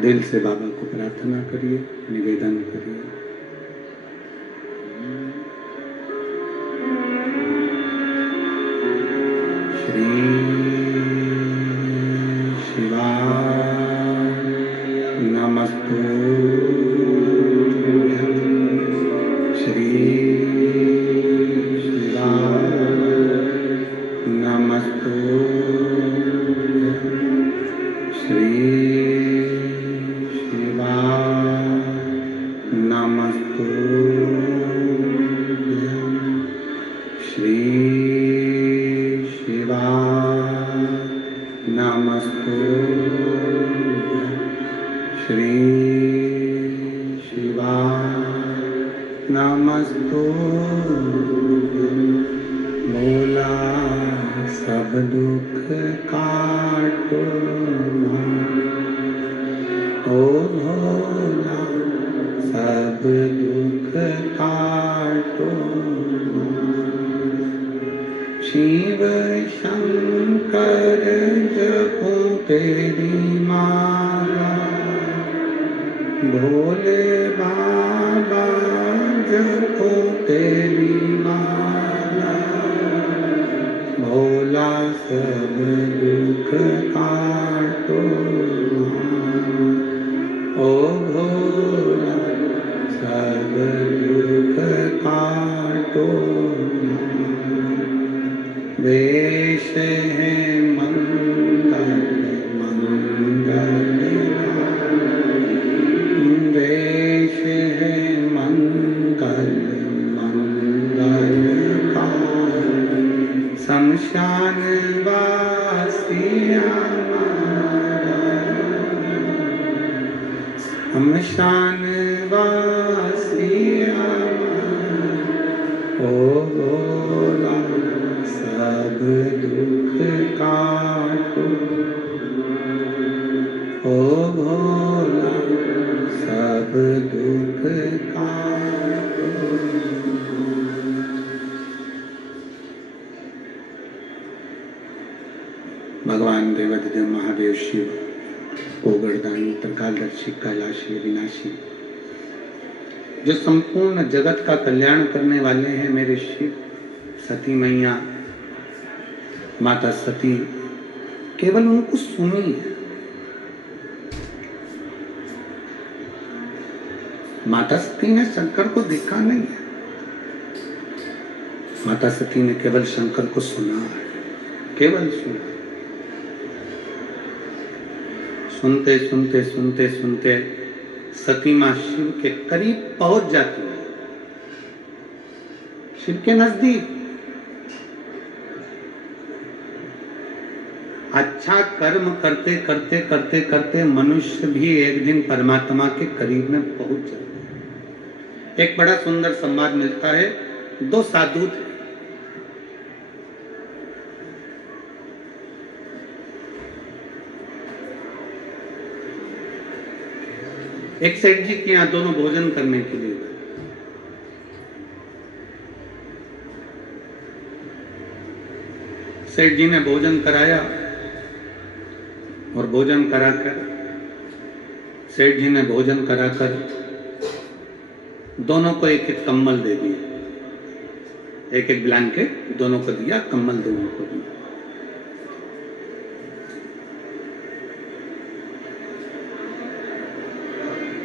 दिल से बाबा को प्रार्थना करिए, निवेदन करिए। श्री भगवान देवाधिदेव महादेव शिव, ओगरदानी, त्रिकालदर्शी, कैलाशी, अविनाशी, जो संपूर्ण जगत का कल्याण करने वाले हैं मेरे शिव, सती मैया, माता सती, केवल उनको सुनी है। माता सती ने शंकर को देखा नहीं है, माता सती ने केवल शंकर को सुना है, केवल सुना। सुनते सुनते सुनते सुनते सती मां शिव के करीब पहुंच जाती है, शिव के नजदीक। अच्छा कर्म करते करते करते करते मनुष्य भी एक दिन परमात्मा के करीब में पहुंच जाता है। एक बड़ा सुंदर संवाद मिलता है। दो साधु थे, एक सेठ जी के यहाँ दोनों भोजन करने के लिए गए। सेठ जी ने भोजन कराया और भोजन कराकर सेठ जी ने भोजन कराकर दोनों को एक एक कंबल दे दिया, एक एक ब्लैंकेट दोनों को दिया, कंबल दोनों को दिया।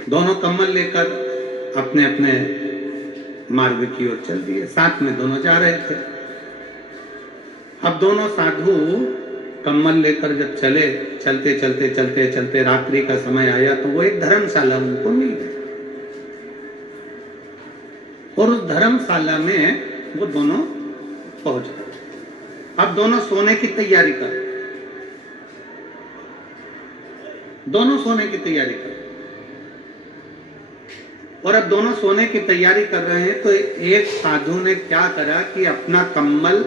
दोनों कंबल लेकर अपने अपने मार्ग की ओर चल दिए, साथ में दोनों जा रहे थे। अब दोनों साधु कंबल लेकर जब चले, चलते चलते चलते चलते रात्रि का समय आया तो वो एक धर्मशाला उनको मिल गई और उस धर्मशाला में वो दोनों पहुंच गए। अब दोनों सोने की तैयारी कर, दोनों सोने की तैयारी कर, और अब दोनों सोने की तैयारी कर रहे हैं तो एक साधु ने क्या करा कि अपना कंबल,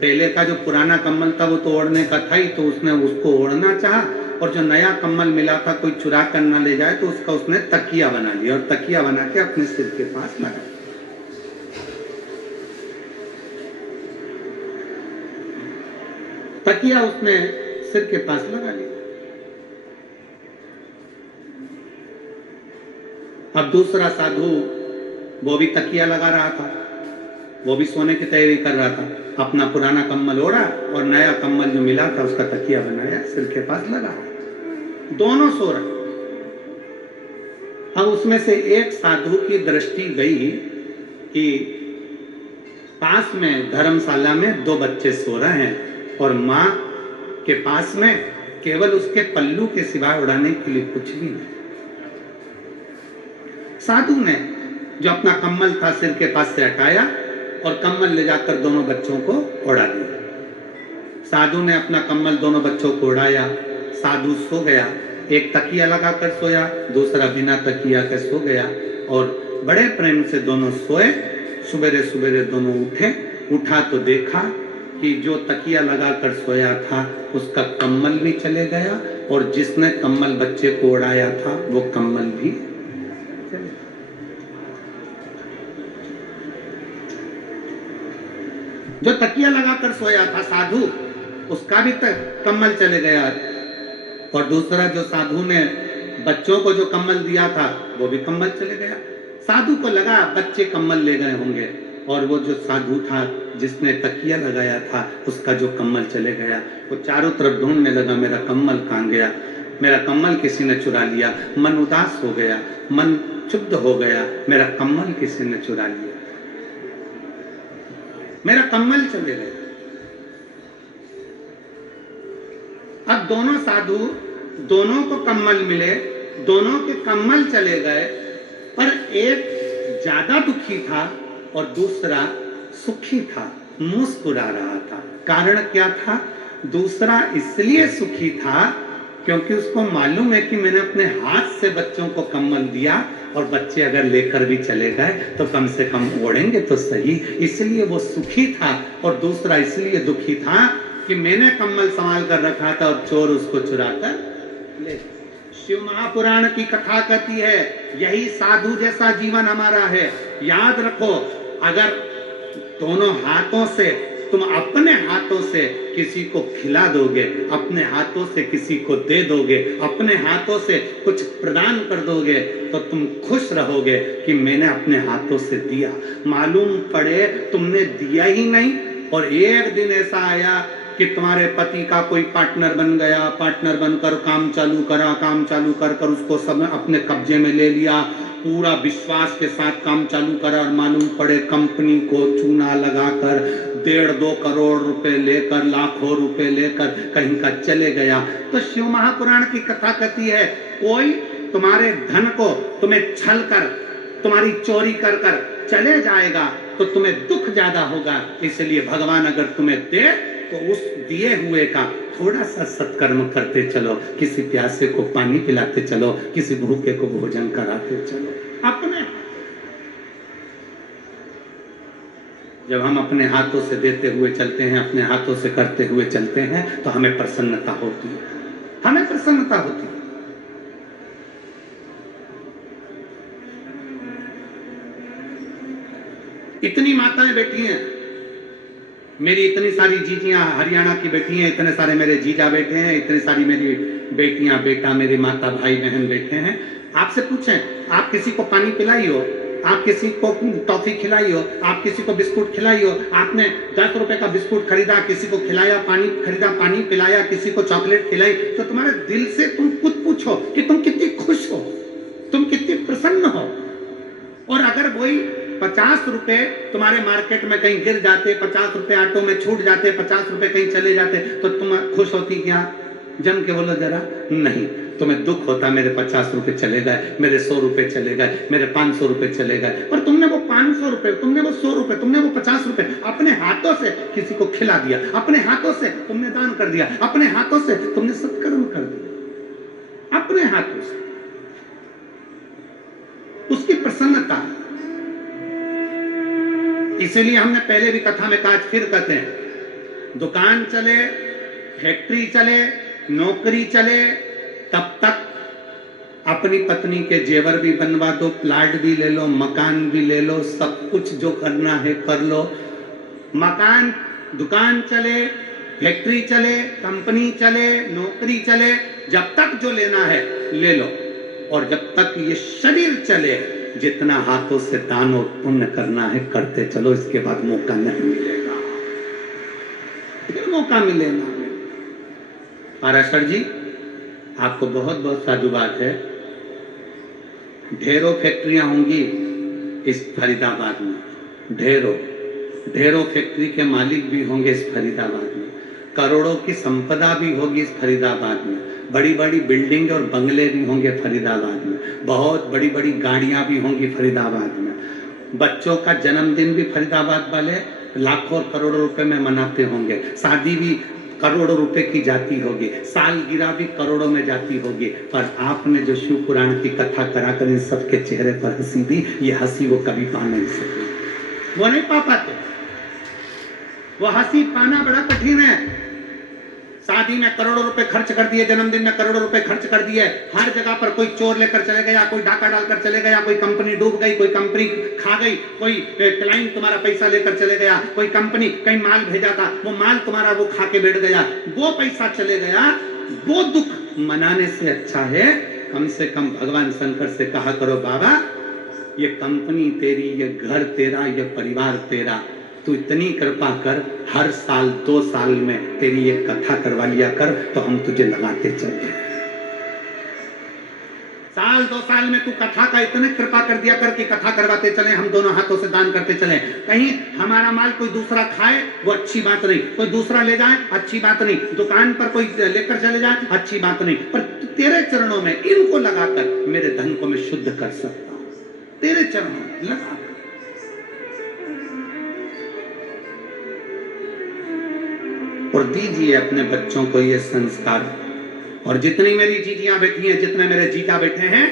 पहले का जो पुराना कंबल था वो तो ओढ़ने का था ही, तो उसने उसको ओढ़ना चाहा, और जो नया कंबल मिला था कोई चुरा कर ना ले जाए तो उसका उसने तकिया बना लिया और तकिया बना के अपने सिर के पास लगा। तकिया उसने सिर के पास लगा लिया। अब दूसरा साधु वो भी तकिया लगा रहा था, वो भी सोने की तैयारी कर रहा था। अपना पुराना कंबल ओढ़ा और नया कंबल जो मिला था उसका तकिया बनाया, सिर के पास लगा। दोनों सो रहे। अब उसमें से एक साधु की दृष्टि गई कि पास में धर्मशाला में दो बच्चे सो रहे हैं और मां के पास में केवल उसके पल्लू के सिवाय उड़ाने के लिए कुछ भी नहीं। साधु ने जो अपना कम्बल था सिर के पास से हटाया और कम्बल ले जाकर दोनों बच्चों को उड़ा दिया। साधु ने अपना कम्बल दोनों बच्चों को उड़ाया, साधु सो गया। एक तकिया लगाकर सोया, दूसरा बिना तकिया के सो गया और बड़े प्रेम से दोनों सोए। सुबेरे सुबेरे दोनों उठे, उठा तो देखा कि जो तकिया लगाकर सोया था उसका कम्बल भी चले गया और जिसने कम्बल बच्चे को उड़ाया था वो कम्बल भी चले गया। जो तकिया लगाकर सोया था साधु, उसका भी कम्बल चले गया और दूसरा जो साधु ने बच्चों को जो कम्बल दिया था वो भी कम्बल चले गया। साधु को लगा बच्चे कम्बल ले गए होंगे और वो जो साधु था जिसने तकिया लगाया था उसका जो कम्बल चले गया। वो चारों तरफ ढूंढने लगा, मेरा कम्बल कहाँ गया, मेरा कम्बल किसी ने चुरा लिया। मन उदास हो गया, मन क्षुब्ध हो गया, मेरा कम्बल किसी ने चुरा लिया, मेरा कम्बल चले गए। अब दोनों साधु, दोनों को कम्बल मिले, दोनों के कम्बल चले गए, पर एक ज्यादा दुखी था और दूसरा सुखी था, मुस्कुरा रहा था। कारण क्या था? दूसरा इसलिए सुखी था क्योंकि उसको मालूम है कि मैंने अपने हाथ से बच्चों को कम्बल दिया और बच्चे अगर लेकर भी चले गए तो कम से कम ओढ़ेंगे तो सही, इसलिए वो सुखी था। और दूसरा इसलिए दुखी था कि मैंने कम्बल संभाल कर रखा था और चोर उसको चुरा कर ले। शिव महापुराण की कथा कहती है यही साधु जैसा जीवन हमारा है। याद रखो, अगर दोनों हाथों से तुम अपने हाथों से किसी को खिला दोगे, अपने हाथों से किसी को दे दोगे, अपने हाथों से कुछ प्रदान कर दोगे, तो तुम खुश रहोगे कि मैंने अपने हाथों से दिया। मालूम पड़े तुमने दिया ही नहीं और एक दिन ऐसा आया कि तुम्हारे पति का कोई पार्टनर बन गया, पार्टनर बनकर काम चालू करा, काम चालू कर कर उसको सब अपने कब्जे में ले लिया, पूरा विश्वास के साथ काम चालू करा और मालूम पड़े कंपनी को चूना लगाकर 1.5-2 करोड़ रुपए लेकर, लाखों रुपए लेकर कहीं का चले गया। तो शिव महापुराण की कथा कहती है, कोई तुम्हारे धन को तुम्हें छल कर, तुम्हारी चोरी कर कर चले जाएगा तो तुम्हें दुख ज्यादा होगा। इसलिए भगवान अगर तुम्हें दे तो उस दिए हुए का थोड़ा सा सत्कर्म करते चलो, किसी प्यासे को पानी पिलाते चलो, किसी भूखे को भोजन कराते चलो। अपने जब हम अपने हाथों से देते हुए चलते हैं, अपने हाथों से करते हुए चलते हैं, तो हमें प्रसन्नता होती है, हमें प्रसन्नता होती है। इतनी माताएं बैठी हैं, मेरी इतनी सारी जीजियां हरियाणा की बैठी हैं, इतने सारे मेरे जीजा बैठे हैं, इतनी सारी मेरी बेटियां बेटा, मेरी माता भाई बहन बैठे हैं। आपसे पूछें, आप किसी को पानी पिलाई हो, आप किसी को टॉफी खिलाई हो, आप किसी को बिस्कुट खिलाई हो, आपने 10 रुपए का बिस्कुट खरीदा, किसी को खिलाया, पानी खरीदा, पानी पिलाया, किसी को चॉकलेट खिलाई, तो तुम्हारे दिल से तुम खुद पूछो कि तुम कितनी खुश हो, तुम कितनी प्रसन्न हो। और अगर वही 50 रुपए तुम्हारे मार्केट में कहीं गिर जाते, 50 रुपए ऑटो में छूट जाते, 50 रुपए कहीं चले जाते, तो तुम खुश होती क्या? जम के बोलो जरा। नहीं, तुम्हें दुख होता, मेरे 50 रुपए चले गए, मेरे 100 रुपए चले गए, मेरे 500 रुपए चले गए। पर तुमने वो 500 रुपए, तुमने वो 100 रुपए, तुमने वो 50 रुपए अपने हाथों से किसी को खिला दिया, अपने हाथों से तुमने दान कर दिया, अपने हाथों से तुमने सत्कर्म कर दिया, अपने हाथों से। उसकी प्रसन्नता। इसीलिए हमने पहले भी कथा में कहा, फिर कहते हैं, दुकान चले, फैक्ट्री चले, नौकरी चले, तब तक अपनी पत्नी के जेवर भी बनवा दो, प्लाट भी ले लो, मकान भी ले लो, सब कुछ जो करना है कर लो। मकान, दुकान चले, फैक्ट्री चले, कंपनी चले, नौकरी चले, जब तक जो लेना है ले लो। और जब तक ये शरीर चले, जितना हाथों से दान और पुण्य करना है करते चलो। इसके बाद मौका नहीं मिलेगा, फिर मौका मिलेगा। पाराशर जी, आपको बहुत बहुत साधुवाद है। ढेरों फैक्ट्रियां होंगी इस फरीदाबाद में, ढेरों फैक्ट्री के मालिक भी होंगे इस फरीदाबाद में, करोड़ों की संपदा भी होगी इस फरीदाबाद में, बड़ी बड़ी बिल्डिंग और बंगले भी होंगे फरीदाबाद में, बहुत बड़ी बड़ी गाड़ियां भी होंगी फरीदाबाद में, बच्चों का जन्मदिन भी फरीदाबाद वाले लाखों और करोड़ों रुपए में मनाते होंगे, शादी भी करोड़ों रुपए की जाती होगी, सालगिरह भी करोड़ों में जाती होगी। पर आपने जो शिव पुराण की कथा कराकर इन सबके चेहरे पर हंसी दी, ये हंसी वो कभी पा नहीं सके, वो नहीं पा पाते। वो हंसी पाना बड़ा कठिन है। शादी में करोड़ों रुपए खर्च कर दिए, जन्मदिन में करोड़ों रुपए खर्च कर दिए, हर जगह पर कोई चोर लेकर चले गया, कोई डाका डालकर चले गया, कोई कंपनी डूब गई, कोई कंपनी खा गई, कोई क्लाइंट तुम्हारा पैसा लेकर चले गया, कोई कंपनी कहीं माल भेजा था, वो माल तुम्हारा वो खा के बैठ गया, वो पैसा चले गया। वो दुख मनाने से अच्छा है कम से कम भगवान शंकर से कहा करो, बाबा ये कंपनी तेरी, ये घर तेरा, ये परिवार तेरा, तू इतनी कृपा कर, हर साल 2 साल में तेरी एक कथा करवा लिया कर, तो हम तुझे लगाते चले। साल 2 साल में तू कथा का इतने कृपा कर दिया कर कि कथा करवाते चले, हम दोनों हाथों से दान करते चले। कहीं हमारा माल कोई दूसरा खाए वो अच्छी बात नहीं, कोई दूसरा ले जाए अच्छी बात नहीं, दुकान पर कोई लेकर चले जाए अच्छी बात नहीं, पर तेरे चरणों में इनको लगाकर मेरे धन को मैं शुद्ध कर सकता हूं, तेरे चरणों में लगा। और दीजिए अपने बच्चों को ये संस्कार। और जितनी मेरी जीजियां बैठी हैं, जितने मेरे जीजा बैठे हैं,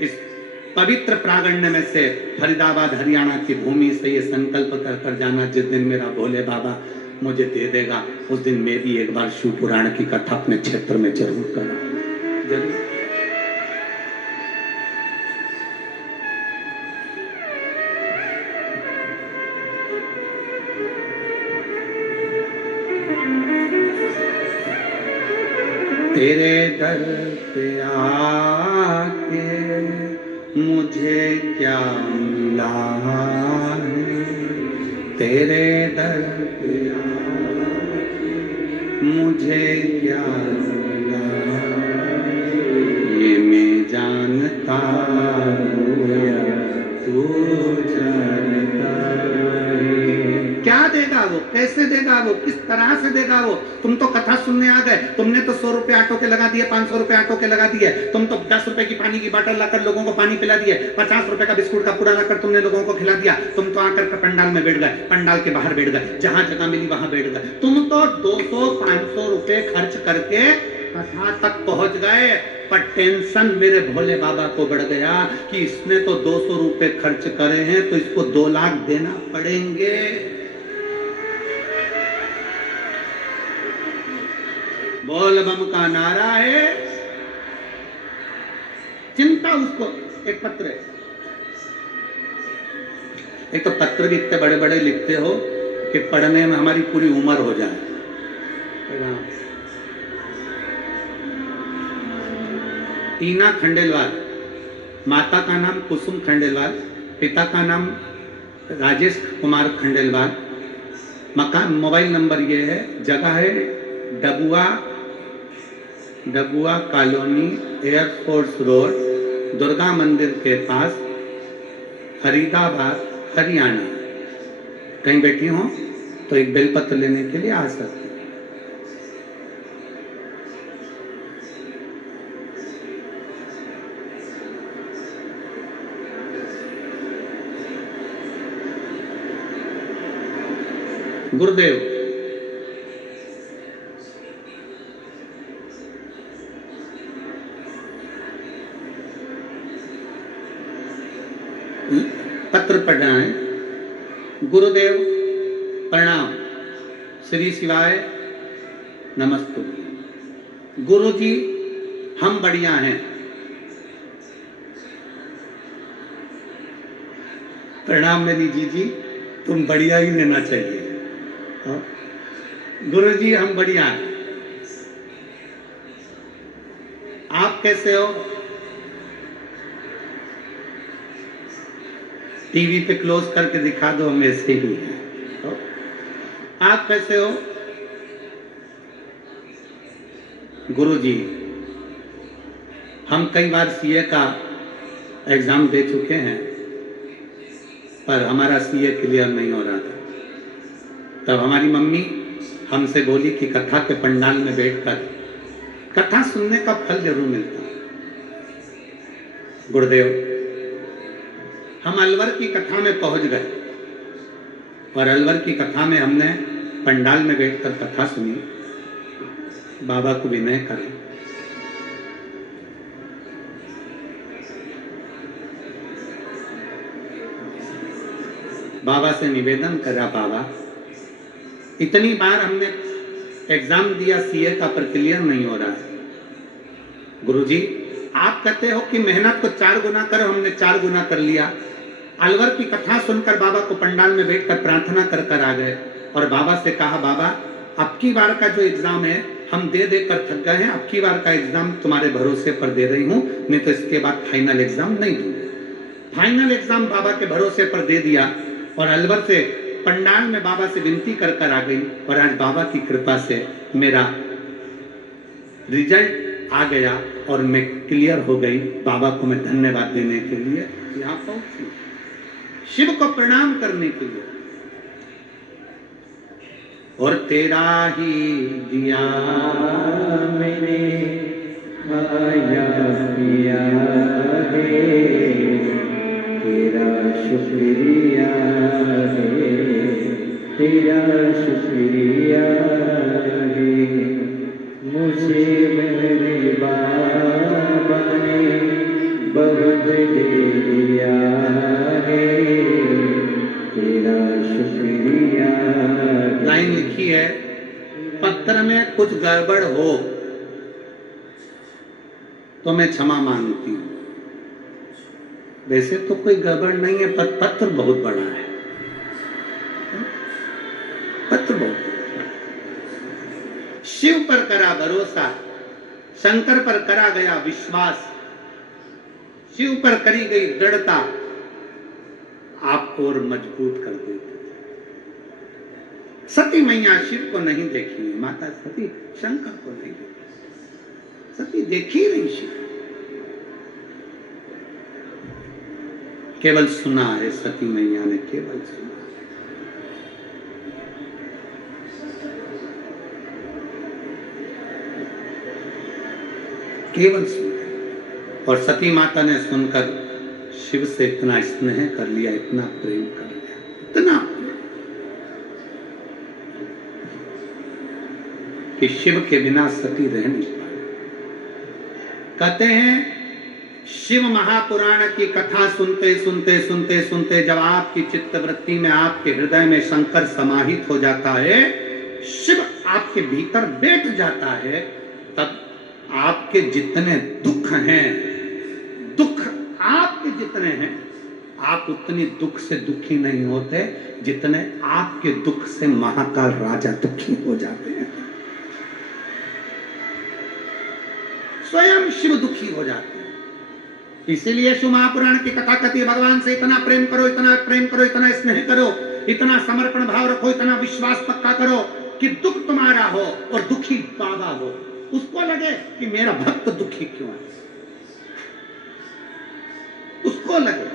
इस पवित्र प्रागण्य में से फरीदाबाद हरियाणा की भूमि से ये संकल्प कर जाना, जिस दिन मेरा भोले बाबा मुझे दे देगा, उस दिन मैं भी एक बार शिव पुराण की कथा अपने क्षेत्र में जरूर करूंगा, जरूर। तेरे दर पे आके मुझे क्या मिला है, तेरे दर पे आके मुझे क्या मिला, ये मैं जानता हूँ तू जानता है। क्या देगा वो, कैसे देगा वो, किस तरह से देगा वो? तुम तो कथा सुनने आ गए, तुमने तो 100 रुपए ऑटो के लगा दिए, 500 रुपए ऑटो के लगा दिए, तुम तो 10 रुपए की पानी की बोतल लाकर लोगों को पानी पिला दिए, 50 रुपए का बिस्कुट का पूरा लाकर तुमने लोगों को खिला दिया, तुम तो आकर के पंडाल में बैठ गए, पंडाल के बाहर बैठ गए, जहां जगह मिली वहां बैठ गए, तुम तो 200-500 रुपए खर्च करके कथा तक पहुंच गए। पर टेंशन मेरे भोले बाबा को बढ़ गया कि इसने तो 200 रुपए खर्च करे हैं तो इसको 2 लाख देना पड़ेंगे। बोल बम का नारा है, चिंता उसको। एक पत्र है, एक तो पत्र भी इतने बड़े बड़े लिखते हो कि पढ़ने में हमारी पूरी उम्र हो जाए। टीना खंडेलवाल, माता का नाम कुसुम खंडेलवाल, पिता का नाम राजेश कुमार खंडेलवाल, मकान मोबाइल नंबर ये है, जगह है Dabua colony, air force road, Durga मंदिर के पास, फरीदाबाद, हरियाणा। कहीं बैठी हो तो एक बेलपत्र लेने के लिए आ सकते। गुरुदेव, पत्र पढ़ना है। गुरुदेव प्रणाम, श्री शिवाय नमस्तु। गुरु जी हम बढ़िया हैं। प्रणाम मेरी जी, तुम बढ़िया ही लेना चाहिए। गुरु जी हम बढ़िया हैं, आप कैसे हो? टीवी पे क्लोज करके दिखा दो, हम ऐसे ही हैं। आप कैसे हो? गुरु जी हम कई बार सीए का एग्जाम दे चुके हैं, पर हमारा सीए क्लियर नहीं हो रहा था। तब हमारी मम्मी हमसे बोली कि कथा के पंडाल में बैठकर कथा सुनने का फल जरूर मिलता है। गुरुदेव, हम अलवर की कथा में पहुंच गए और अलवर की कथा में हमने पंडाल में बैठकर कथा सुनी। बाबा को विनय करें, बाबा से निवेदन करा, बाबा इतनी बार हमने एग्जाम दिया सीए का, पर क्लियर नहीं हो रहा है। गुरुजी आप कहते हो कि मेहनत को 4 गुना करो, हमने 4 गुना कर लिया। अलवर की कथा सुनकर बाबा को पंडाल में बैठकर प्रार्थना कर कर आ गए और बाबा से कहा, बाबा अब की बार का जो एग्जाम है हम दे कर थक गए हैं, अब की बार का एग्जाम तुम्हारे भरोसे पर दे रही हूँ, नहीं तो इसके बाद फाइनल एग्जाम नहीं दूंगी। फाइनल एग्जाम बाबा के भरोसे पर दे दिया और अलवर से पंडाल में बाबा से विनती कर कर आ गई और आज बाबा की कृपा से मेरा रिजल्ट आ गया और मैं क्लियर हो गई। बाबा को मैं धन्यवाद देने के लिए यहाँ पहुंची, शिव को प्रणाम करने के लिए। और तेरा ही दिया मैंने खाया पिया है, तेरा शुक्रिया है, तेरा शुक्रिया है, मुझे मेरे बाबा ने बहुत दे दिया है, तेरा शुक्रिया। लाइन लिखी है, पत्र में कुछ गड़बड़ हो तो मैं क्षमा मांगती हूँ। वैसे तो कोई गड़बड़ नहीं है, पर पत्र बहुत बड़ा है, पत्र बहुत बड़ा। शिव पर करा भरोसा, शंकर पर करा गया विश्वास, शिव पर करी गई दृढ़ता आपको और मजबूत कर देती। सती मैया शिव को नहीं देखी, माता सती शंकर को नहीं देखी, सती देखी नहीं शिव, केवल सुना है। सती मैया ने केवल सुना, केवल सुना। और सती माता ने सुनकर शिव से इतना स्नेह कर लिया, इतना प्रेम कर लिया, इतना कि शिव के बिना सती रह नहीं पाए। कहते हैं शिव महापुराण की कथा सुनते सुनते सुनते सुनते जब आपकी चित्तवृत्ति में, आपके हृदय में शंकर समाहित हो जाता है, शिव आपके भीतर बैठ जाता है, तब आपके जितने दुख हैं, दुख आपके जितने हैं, आप उतनी दुख से दुखी नहीं होते जितने आपके दुख से महाकाल राजा दुखी हो जाते हैं। स्वयं शिव दुखी हो जाते हैं। इसीलिए शिव महापुराण की कथा कहती है, भगवान से इतना प्रेम करो, इतना प्रेम करो, इतना स्नेह करो, इतना समर्पण भाव रखो, इतना विश्वास पक्का करो कि दुख तुम्हारा हो और दुखी बाबा हो। उसको लगे कि मेरा भक्त दुखी क्यों है, उसको लगे।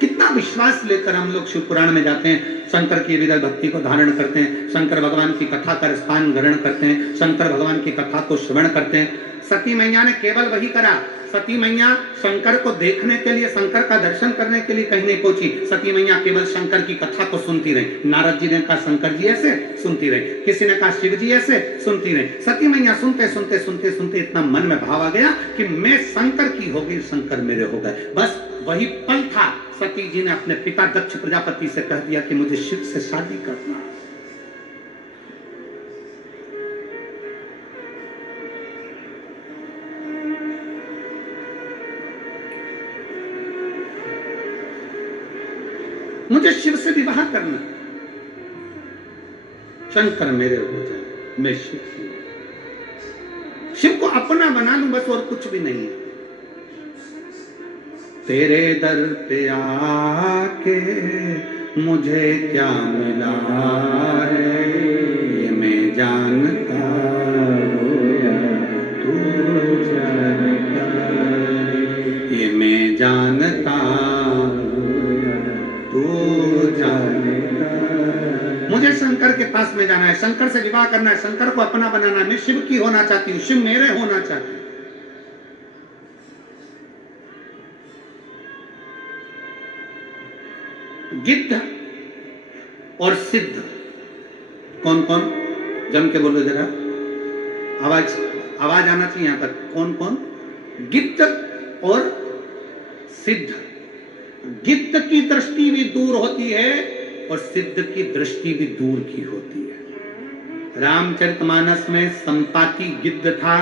कितना विश्वास लेकर हम लोग शिव पुराण में जाते हैं, शंकर की विरल भक्ति को धारण करते हैं, शंकर भगवान की कथा का रसपान ग्रहण करते हैं, शंकर भगवान की कथा को श्रवण करते हैं। सती मैया ने केवल वही करा। सती मैया शंकर को देखने के लिए, शंकर का दर्शन करने के लिए कहीं नहीं पहुंची। सती मैया केवल शंकर की कथा को सुनती रही। नारद जी ने कहा शंकर जी ऐसे, सुनती रही। किसी ने कहा शिव जी ऐसे, सुनती रही। सती मैया सुनते सुनते सुनते सुनते इतना मन में भाव आ गया कि मैं शंकर की हो गई, शंकर मेरे हो गए। बस वही पल था, सती जी ने अपने पिता दक्ष प्रजापति से कह दिया कि मुझे शिव से शादी करना है। मुझे शिव से विवाह करना, शंकर मेरे हो जाए, मैं शिव को अपना बना लूं, बस और कुछ भी नहीं है। तेरे दर पे आके मुझे क्या मिला है, ये मैं जानता हूं, तू जानता, ये मैं जानता, मुझे शंकर के पास में जाना है, शंकर से विवाह करना है, शंकर को अपना बनाना है। मैं शिव की होना चाहती हूँ, शिव मेरे होना चाहती हूँ। गिद्ध और सिद्ध कौन कौन, जम के बोलो जरा, आवाज आना चाहिए यहां तक। कौन कौन? गिद्ध और सिद्ध। गिद्ध की दृष्टि भी दूर होती है और सिद्ध की दृष्टि भी दूर की होती है। रामचरितमानस में संपाति गिद्ध था,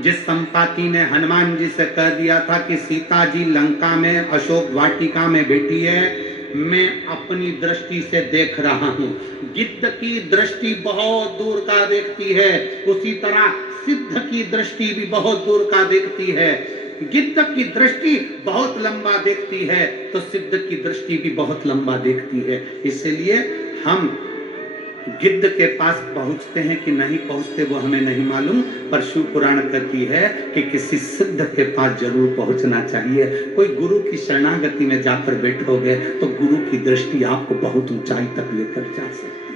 जिस संपाति ने हनुमान जी से कह दिया था कि सीता जी लंका में अशोक वाटिका में बैठी है, मैं अपनी दृष्टि से देख रहा हूं। गिद्ध की दृष्टि बहुत दूर का देखती है, उसी तरह सिद्ध की दृष्टि भी बहुत दूर का देखती है। गिद्ध की दृष्टि बहुत लंबा देखती है तो सिद्ध की दृष्टि भी बहुत लंबा देखती है। इसलिए हम गिद्ध के पास पहुंचते हैं कि नहीं पहुंचते वो हमें नहीं मालूम, पर शिव पुराण कहती है कि किसी सिद्ध के पास जरूर पहुंचना चाहिए। कोई गुरु की शरणागति में जाकर बैठोगे तो गुरु की दृष्टि आपको बहुत ऊंचाई तक लेकर जा सकती है।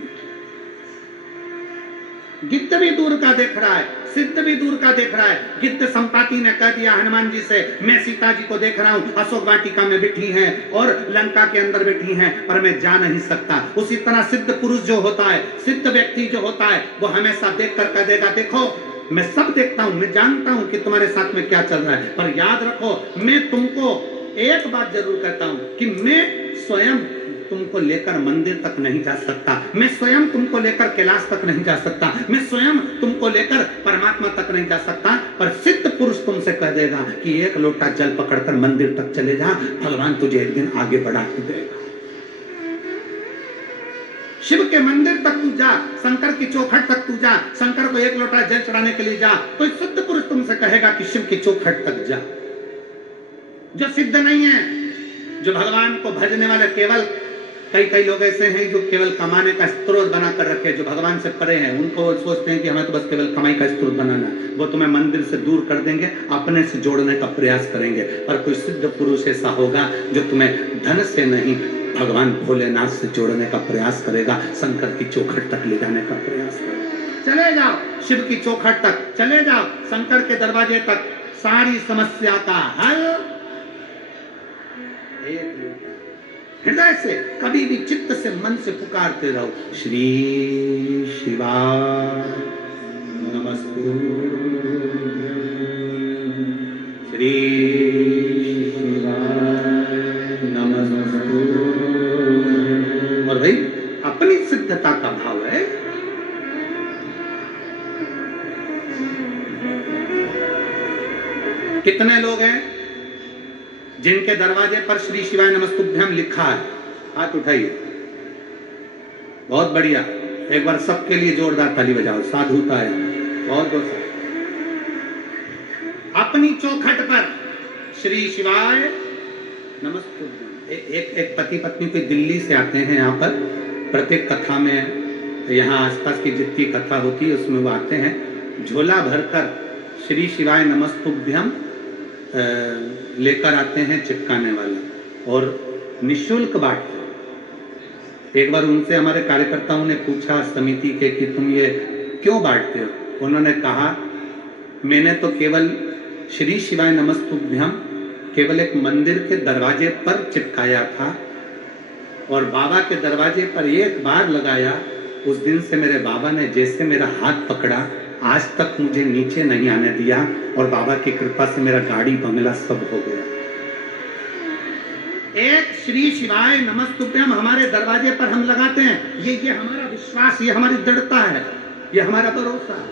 गिद्ध भी दूर का देख रहा है, सिद्ध भी दूर का देख रहा है। गिद्ध संपाति ने कह दिया हनुमान जी से, मैं सीता जी को देख रहा हूं, अशोक वाटिका में बैठी हैं और लंका के अंदर बैठी हैं, पर मैं जा नहीं सकता। उसी तरह सिद्ध पुरुष जो होता है, सिद्ध व्यक्ति जो होता है, वो हमेशा देख कर कह देगा, देखो मैं सब देखता हूं, मैं जानता हूं कि तुम्हारे साथ में क्या चल रहा है, पर याद रखो मैं तुमको एक बात जरूर कहता हूं कि मैं स्वयं तुमको लेकर मंदिर तक नहीं जा सकता, मैं स्वयं तुमको लेकर कैलाश तक नहीं जा सकता, मैं स्वयं तुमको लेकर परमात्मा तक नहीं जा सकता, पर सिद्ध पुरुष तुमसे कह देगा कि एक लोटा जल पकड़कर मंदिर तक चले जा, भगवान तुझे एक दिन आगे बढ़ा के देगा। शिव के मंदिर तक तू जा, शंकर की चौखट तक तू जा, शंकर को एक लोटा जल चढ़ाने के लिए जा, कोई शुद्ध पुरुष तुमसे कहेगा कि शिव की चौखट तक जा। जो सिद्ध नहीं है, जो भगवान को भजने वाले, केवल कई लोग ऐसे हैं जो केवल कमाने का स्रोत बना कर रखे, जो भगवान से परे हैं, उनको सोचते हैं कि हमें तो बस केवल कमाई का स्रोत बनाना है। वो तुम्हें मंदिर से दूर कर देंगे, अपने से जोड़ने का प्रयास करेंगे। पर कोई सिद्ध पुरुष ऐसा होगा जो तुम्हें धन से नहीं, भगवान भोलेनाथ से जोड़ने का प्रयास करेगा, शंकर की चौखट तक ले जाने का प्रयास करेगा। चले जाओ शिव की चौखट तक, चले जाओ शंकर के दरवाजे तक, सारी समस्या का हल एक हृदय से, कभी भी चित्त से, मन से पुकारते रहो, श्री शिवाय नमस्तुभ्यं, श्री शिवाय नमस्तुभ्यं। और भाई अपनी सिद्धता का भाव है। कितने लोग हैं जिनके दरवाजे पर श्री शिवाय नमस्तुभ्यम लिखा है? हाथ उठाइए। बहुत बढ़िया, एक बार सबके लिए जोरदार ताली बजाओ। साधुता है, बहुत बहुत। अपनी चौखट पर श्री शिवाय नमस्तुभ्यम। एक पति पत्नी कोई दिल्ली से आते हैं यहाँ पर, प्रत्येक कथा में, यहाँ आसपास की जितनी कथा होती है उसमें वो आते हैं, झोला भरकर श्री शिवाय नमस्तुभ्यम लेकर आते हैं चिपकाने वाला, और निःशुल्क बांटते हैं। एक बार उनसे हमारे कार्यकर्ताओं ने पूछा समिति के कि तुम ये क्यों बांटते हो? उन्होंने कहा मैंने तो केवल श्री शिवाय नमस्तुभ्यम केवल एक मंदिर के दरवाजे पर चिपकाया था, और बाबा के दरवाजे पर एक बार लगाया, उस दिन से मेरे बाबा ने जैसे मेरा हाथ पकड़ा, आज तक मुझे नीचे नहीं आने दिया, और बाबा की कृपा से मेरा गाड़ी बंगला सब हो गया। एक श्री शिवाय नमस्तुभ्यम हमारे दरवाजे पर हम लगाते हैं, ये हमारा विश्वास, ये हमारी दृढ़ता है, ये हमारा भरोसा है,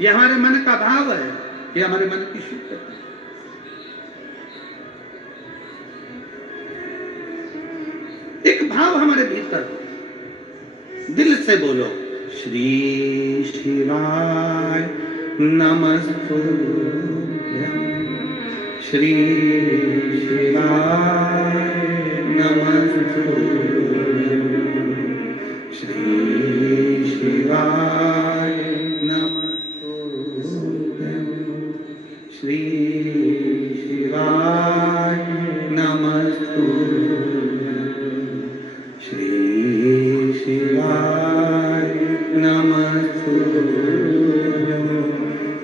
ये हमारे मन का भाव है, ये हमारे मन की शुद्धता है। एक भाव हमारे भीतर, दिल से बोलो, श्री शिवाय नमस्तुभ्यम, श्री शिवाय नमस्तुभ्यम, श्री शिवाय नमस्तुभ्यम, श्री शिवाय नमस्तुभ्यम, श्री शिवाय नमस्तुभ्यम,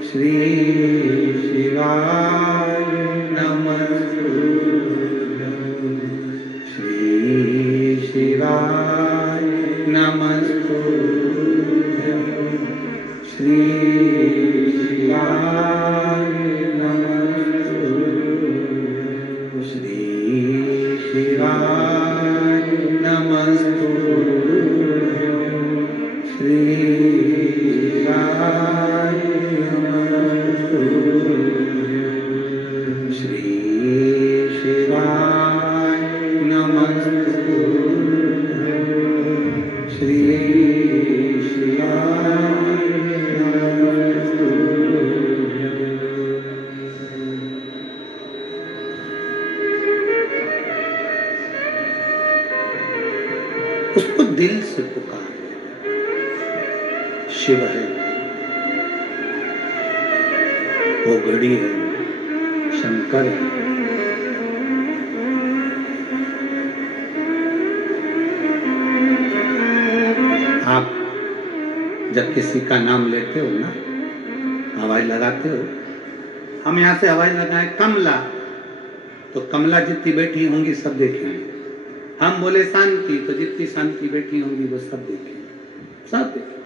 श्री शिवाय नमस्तुभ्यम, श्री शिवाय नमस्तुभ्यम, श्री शिवाय नमस्तुभ्यम, श्री शिवाय नमस्तुभ्यम, श्री शिवाय नमस्तुभ्यम, श्री शिवाय नमस्तुभ्यम, श्री शिवाय नमस्तुभ्यम। उसको दिल से पुकार, शिव है, वो घड़ी है, शंकर है। आप जब किसी का नाम लेते हो ना, आवाज लगाते हो, हम यहां से आवाज लगाए कमला, तो कमला जितनी बैठी होंगी सब देखेंगे। हम बोले शांति, तो जितनी शांति बैठी होंगी वो सब देखेंगे, सब देखेंगे,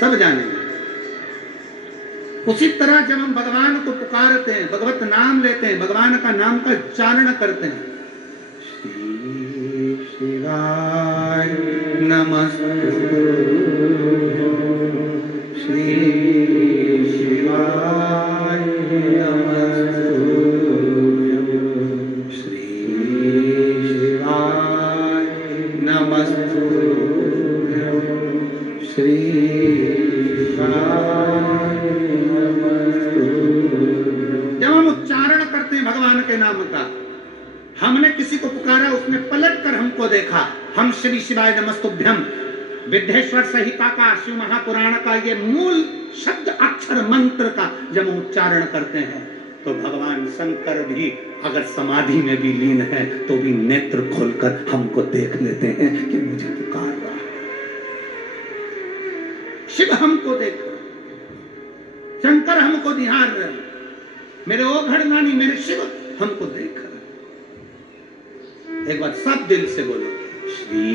सब जानेंगे। उसी तरह जब हम भगवान को पुकारते हैं, भगवत नाम लेते हैं, भगवान का नाम का उच्चारण करते हैं, श्री शिवाय नमस्तुभ्यम, श्री शिवाय नमस्तुभ्यम, हमने किसी को पुकारा, उसने पलट कर हमको देखा। हम श्री शिवाय नमस्तुभ्यम विद्येश्वर संहिता का, शिव महापुराण का ये मूल शब्द अक्षर मंत्र का जब उच्चारण करते हैं तो भगवान शंकर भी अगर समाधि में भी लीन है तो भी नेत्र खोलकर हमको देख लेते हैं कि मुझे पुकार रहा है। शिव हमको देख रहे, शंकर हमको निहार रहे, मेरे ओघड़ नानी, मेरे शिव हमको देख रहे। एक बार सब दिल से बोलो, श्री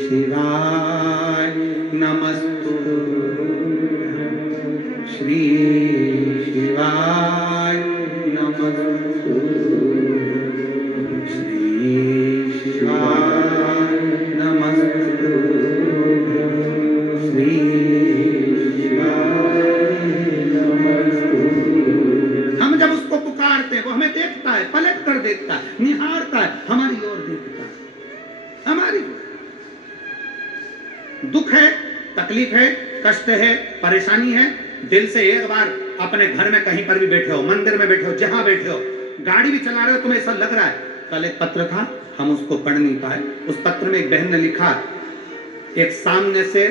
शिवाय नमस्तुभ्यं, श्री शिवाय नमस्तुभ्यं, श्री शिवाय नमस्तुभ्यं, श्री शिवाय नमस्तुभ्यं। हम जब उसको पुकारते हैं वो हमें देखता है, पलट कर देखता है, निहारता है, हमारी ओर देखता है। हमारी दुख है, तकलीफ है, कष्ट है, परेशानी है, दिल से एक बार अपने घर में कहीं पर भी बैठे हो, मंदिर में बैठे हो, जहां बैठे हो, गाड़ी भी चला रहे हो, तुम्हें ऐसा लग रहा है। कल एक पत्र था, हम उसको पढ़ नहीं पाए। उस पत्र में एक बहन ने लिखा, एक सामने से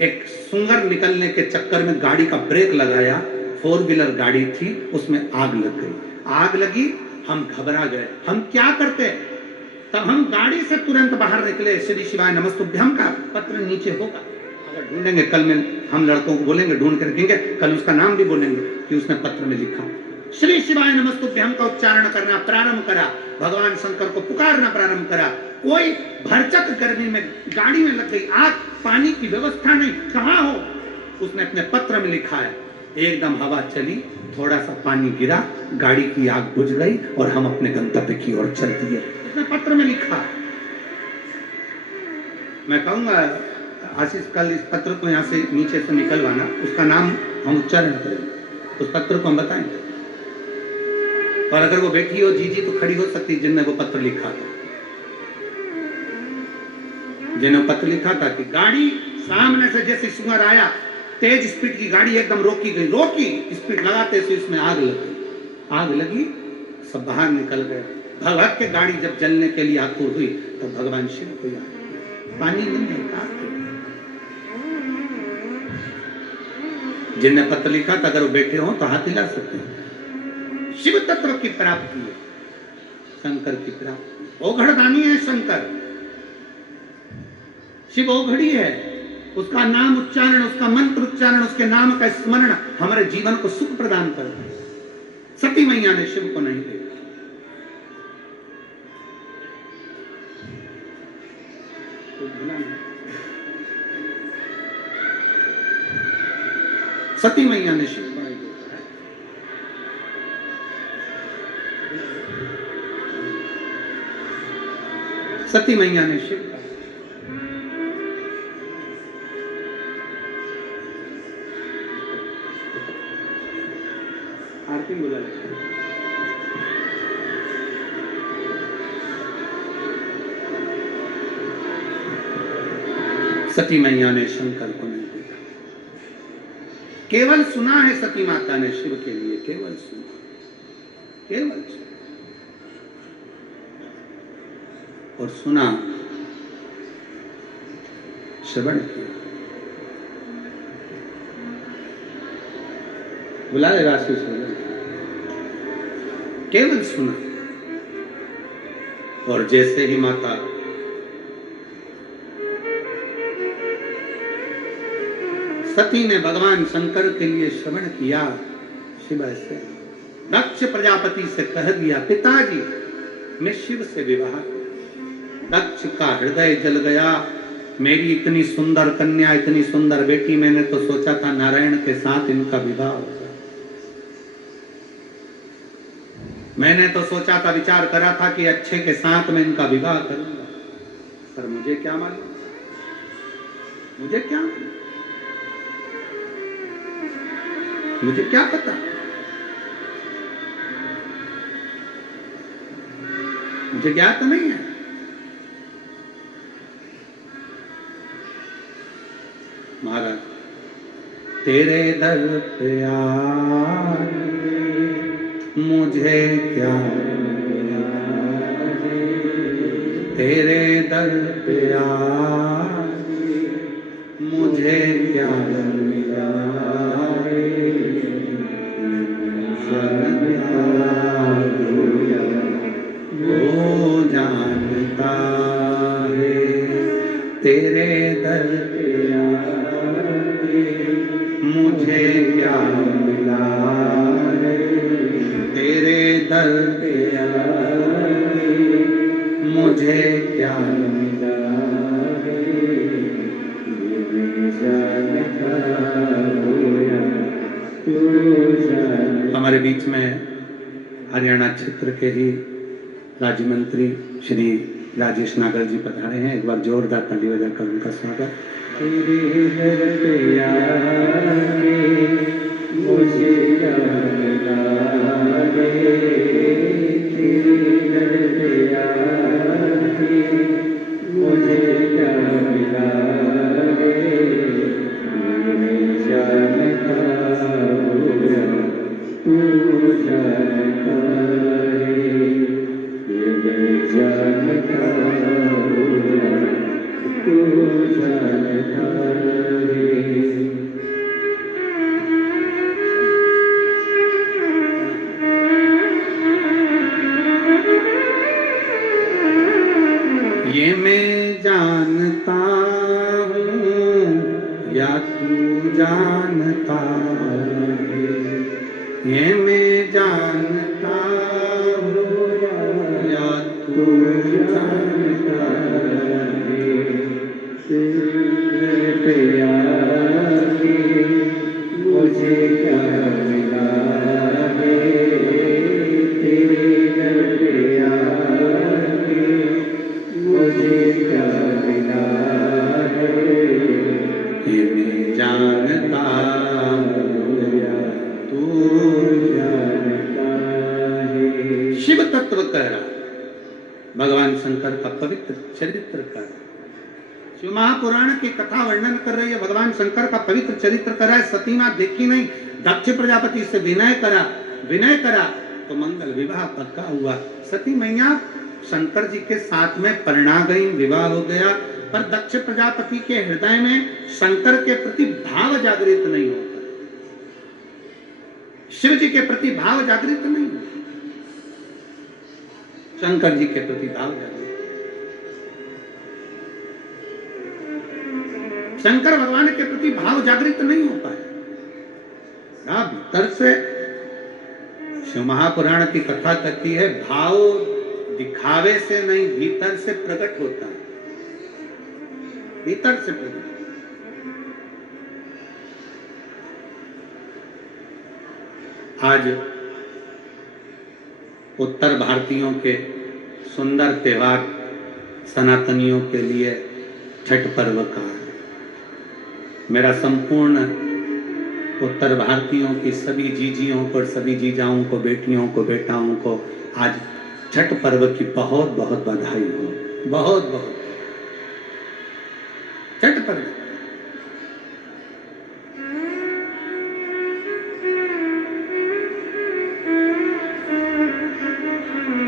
एक सुंगर निकलने के चक्कर में गाड़ी का ब्रेक लगाया, 4 व्हीलर गाड़ी थी, उसमें आग लग गई। आग लगी, हम घबरा गए। हम क्या करते, तब हम गाड़ी से तुरंत बाहर निकले। श्री शिवाय नमस्तुभ्यं का पत्र नीचे होगा, अगर ढूंढेंगे कल में हम लड़कों को बोलेंगे, ढूंढ कर रखेंगे, कल उसका नाम भी बोलेंगे कि उसने पत्र में लिखा। श्री शिवाय नमस्तुभ्यं का उच्चारण करना प्रारंभ करा, भगवान शंकर को पुकारना प्रारंभ करा। कोई भरचक गर्मी में गाड़ी में लग गई आग, पानी की व्यवस्था नहीं, कहाँ हो, उसने अपने पत्र में लिखा है। एकदम हवा चली, थोड़ा सा पानी गिरा, गाड़ी की आग बुझ गई और हम अपने गंतव्य की ओर चल दिए। उसने पत्र में लिखा। मैं कहूंगा आशीष, कल इस पत्र को यहाँ से नीचे से निकलवाना, उसका नाम हम उच्चारण करेंगे, उस पत्र को हम बताएंगे। और अगर वो बैठी हो जीजी तो खड़ी हो सकती, जिनने वो पत्र लिखा था, जिन्होंने पत्र लिखा था कि गाड़ी सामने से जैसे सुंगर आया, तेज स्पीड की गाड़ी एकदम रोकी गई, रोकी स्पीड लगाते से इसमें आग लगी। आग लगी, सब बाहर निकल गए। भगवत के गाड़ी जब जलने के लिए आतुर हुई तो भगवान शिव को याद, पानी नहीं है, जिनने पत्र लिखा था अगर वो बैठे हो तो हाथ हिला सकते हैं। शिव तत्व की प्राप्ति है, शंकर की प्राप्ति। ओघड़दानी है शंकर, शिव ओघड़ी है। उसका नाम उच्चारण, उसका मंत्र उच्चारण, उसके नाम का स्मरण हमारे जीवन को सुख प्रदान करता है। सती मैया ने शिव को नहीं देखा, सती मैया ने शिव को नहीं देखा। सती मैया ने शिव का, आरती बुला ले। सती मैया ने शंकर को नहीं देखा, केवल सुना है सती माता ने शिव के लिए, केवल सुना, केवल सुना। और सुना, श्रवण किया। बुलाए राशि से, केवल सुना। और जैसे ही माता सती ने भगवान शंकर के लिए श्रवण किया, शिव से दक्ष प्रजापति से कह दिया, पिताजी मैं शिव से विवाह। दक्ष का हृदय जल गया, मेरी इतनी सुंदर कन्या, इतनी सुंदर बेटी, मैंने तो सोचा था नारायण के साथ इनका विवाह होगा। मैंने तो सोचा था, विचार करा था कि अच्छे के साथ मैं इनका विवाह करूंगा, पर मुझे क्या मालूम, मुझे क्या मालूम, मुझे क्या पता। मुझे ज्ञात नहीं है। महाराज तेरे दर पे आए मुझे क्या मिला, तेरे दर पे आए मुझे क्या मिला रे, वो जानता है तेरे दर पे आए मुझे क्या मिला रे, तेरे दर पे आए मुझे क्या मिला रे, हमारे बीच में हरियाणा क्षेत्र के ही राज्य मंत्री श्री राजेश नागर जी पधारे हैं। एक बार जोरदार ताली बजाकर उनका स्वागत। ये मैं जानता हूँ या तू जानता है, ये मैं जानता हूँ या तू जानता है, तेरे प्यार की मुझे क्या मिला रे, तेरे प्यार की मुझे क्या मिला रे, ये मैं जानता तू जानता है। शिव तत्व कह रहा, भगवान शंकर का पवित्र चरित्र कर रहा, शिव महापुराण की कथा वर्णन कर रही है। भगवान शंकर का पवित्र चरित्र कर रहा है। सती मां देखी नहीं, दक्ष प्रजापति से विनय करा तो मंगल विवाह पक्का हुआ। सती मैया शंकर जी के साथ में परिणा गई, विवाह हो गया, पर दक्ष प्रजापति के हृदय में शंकर के प्रति भाव जागृत नहीं होता, शिव जी के प्रति भाव जागृत नहीं होता, शंकर जी के प्रति भाव जागृत। शंकर भगवान के प्रति भाव जागृत नहीं हो पाए। भीतर से शिव महापुराण की कथा कहती है, भाव दिखावे से नहीं भीतर से प्रकट होता है, भीतर से प्रकट। आज उत्तर भारतीयों के सुंदर त्योहार सनातनियों के लिए छठ पर्व का है। मेरा संपूर्ण उत्तर भारतीयों की सभी जीजियों को, सभी जीजाओं को, बेटियों को, बेटाओं को आज छठ पर्व की बहुत बहुत बधाई हो, बहुत बहुत। छठ पर्व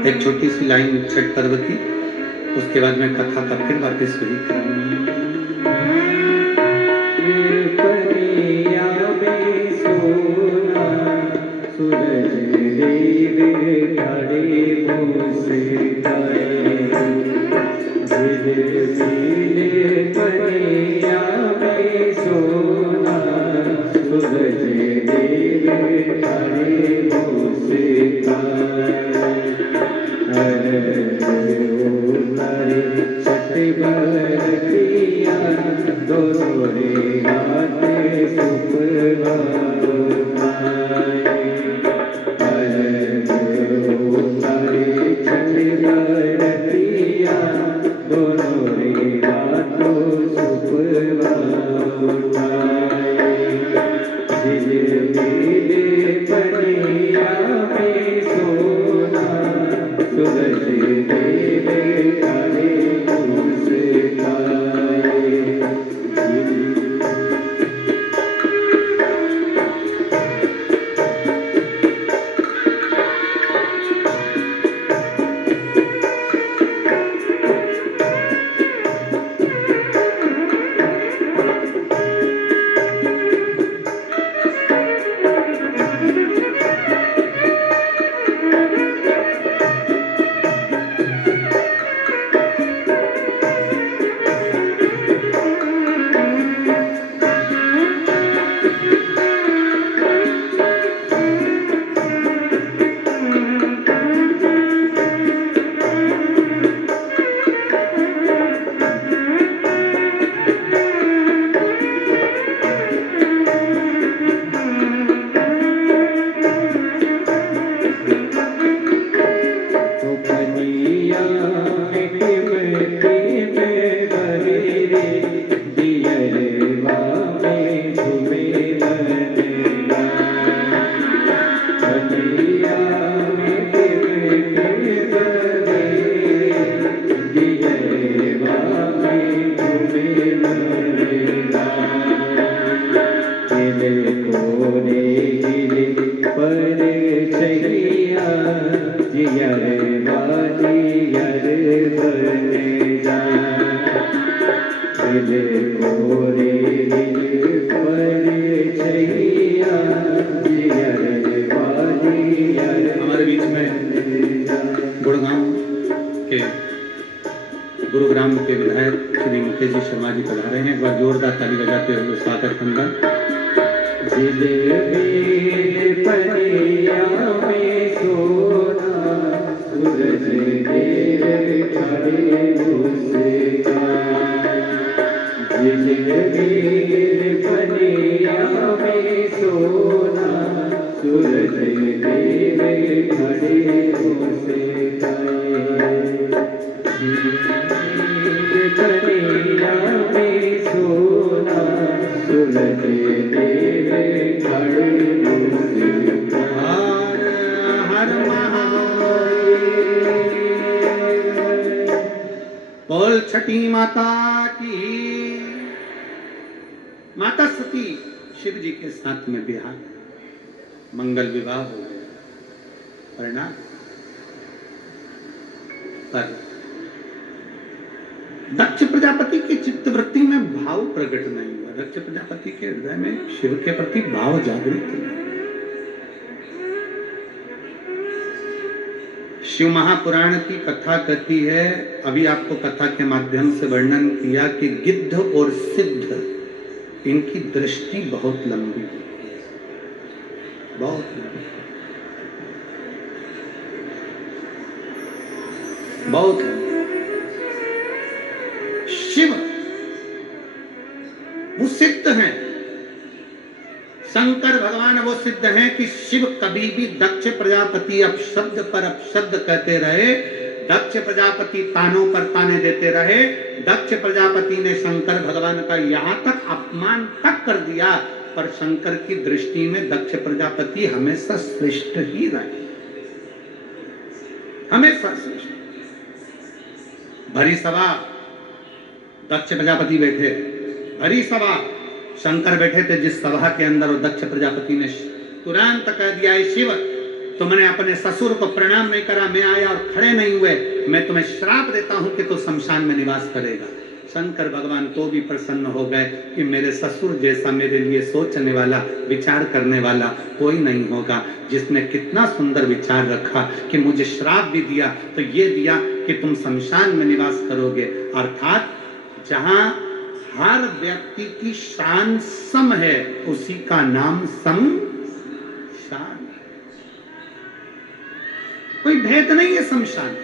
एक छोटी सी लाइन छठ पर्व की, उसके बाद मैं कथा का फिर वापस वही करूंगा। के गुरुग्राम के विधायक श्री मुकेश जी शर्मा जी पधारे हैं। एक बार जोरदार ताली बजाते हुए स्वागत वंदन। बोल छठी माता की। माता सती शिव जी के साथ में बिहार मंगल विवाह हो गया, परिणाम पर दक्ष प्रजापति की चित्तवृत्ति में भाव प्रकट नहीं हुआ। दक्ष प्रजापति के हृदय में शिव के प्रति भाव जागृत नहीं। शिव महापुराण की कथा कहती है, अभी आपको कथा के माध्यम से वर्णन किया कि गिद्ध और सिद्ध इनकी दृष्टि बहुत लंबी है, बहुत लंबी, बहुत लंबी। शिव वो सिद्ध हैं, शंकर भगवान वो सिद्ध हैं कि शिव कभी भी दक्ष प्रजापति अपशब्द पर अपशब्द कहते रहे, दक्ष प्रजापति तानों पर ताने देते रहे, दक्ष प्रजापति ने शंकर भगवान का यहां तक अपमान तक कर दिया, पर शंकर की दृष्टि में दक्ष प्रजापति हमेशा श्रेष्ठ ही रहे, हमेशा श्रेष्ठ। भरी सभा दक्ष प्रजापति बैठे, भरी सभा शंकर बैठे थे जिस सभा के अंदर, और दक्ष प्रजापति ने तुरंत कह दिया, शिव तुमने अपने ससुर को प्रणाम नहीं करा, मैं आया और खड़े नहीं हुए, मैं तुम्हें श्राप देता हूं कि तू शमशान में निवास करेगा। शंकर भगवान तो भी प्रसन्न हो गए कि मेरे ससुर जैसा मेरे लिए सोचने वाला, विचार करने वाला कोई नहीं होगा। जिसने कितना सुंदर विचार रखा कि मुझे श्राप भी दिया तो ये दिया कि तुम शमशान में निवास करोगे, अर्थात जहां हर व्यक्ति की शान सम है उसी का नाम शमशान। कोई भेद नहीं है शमशान।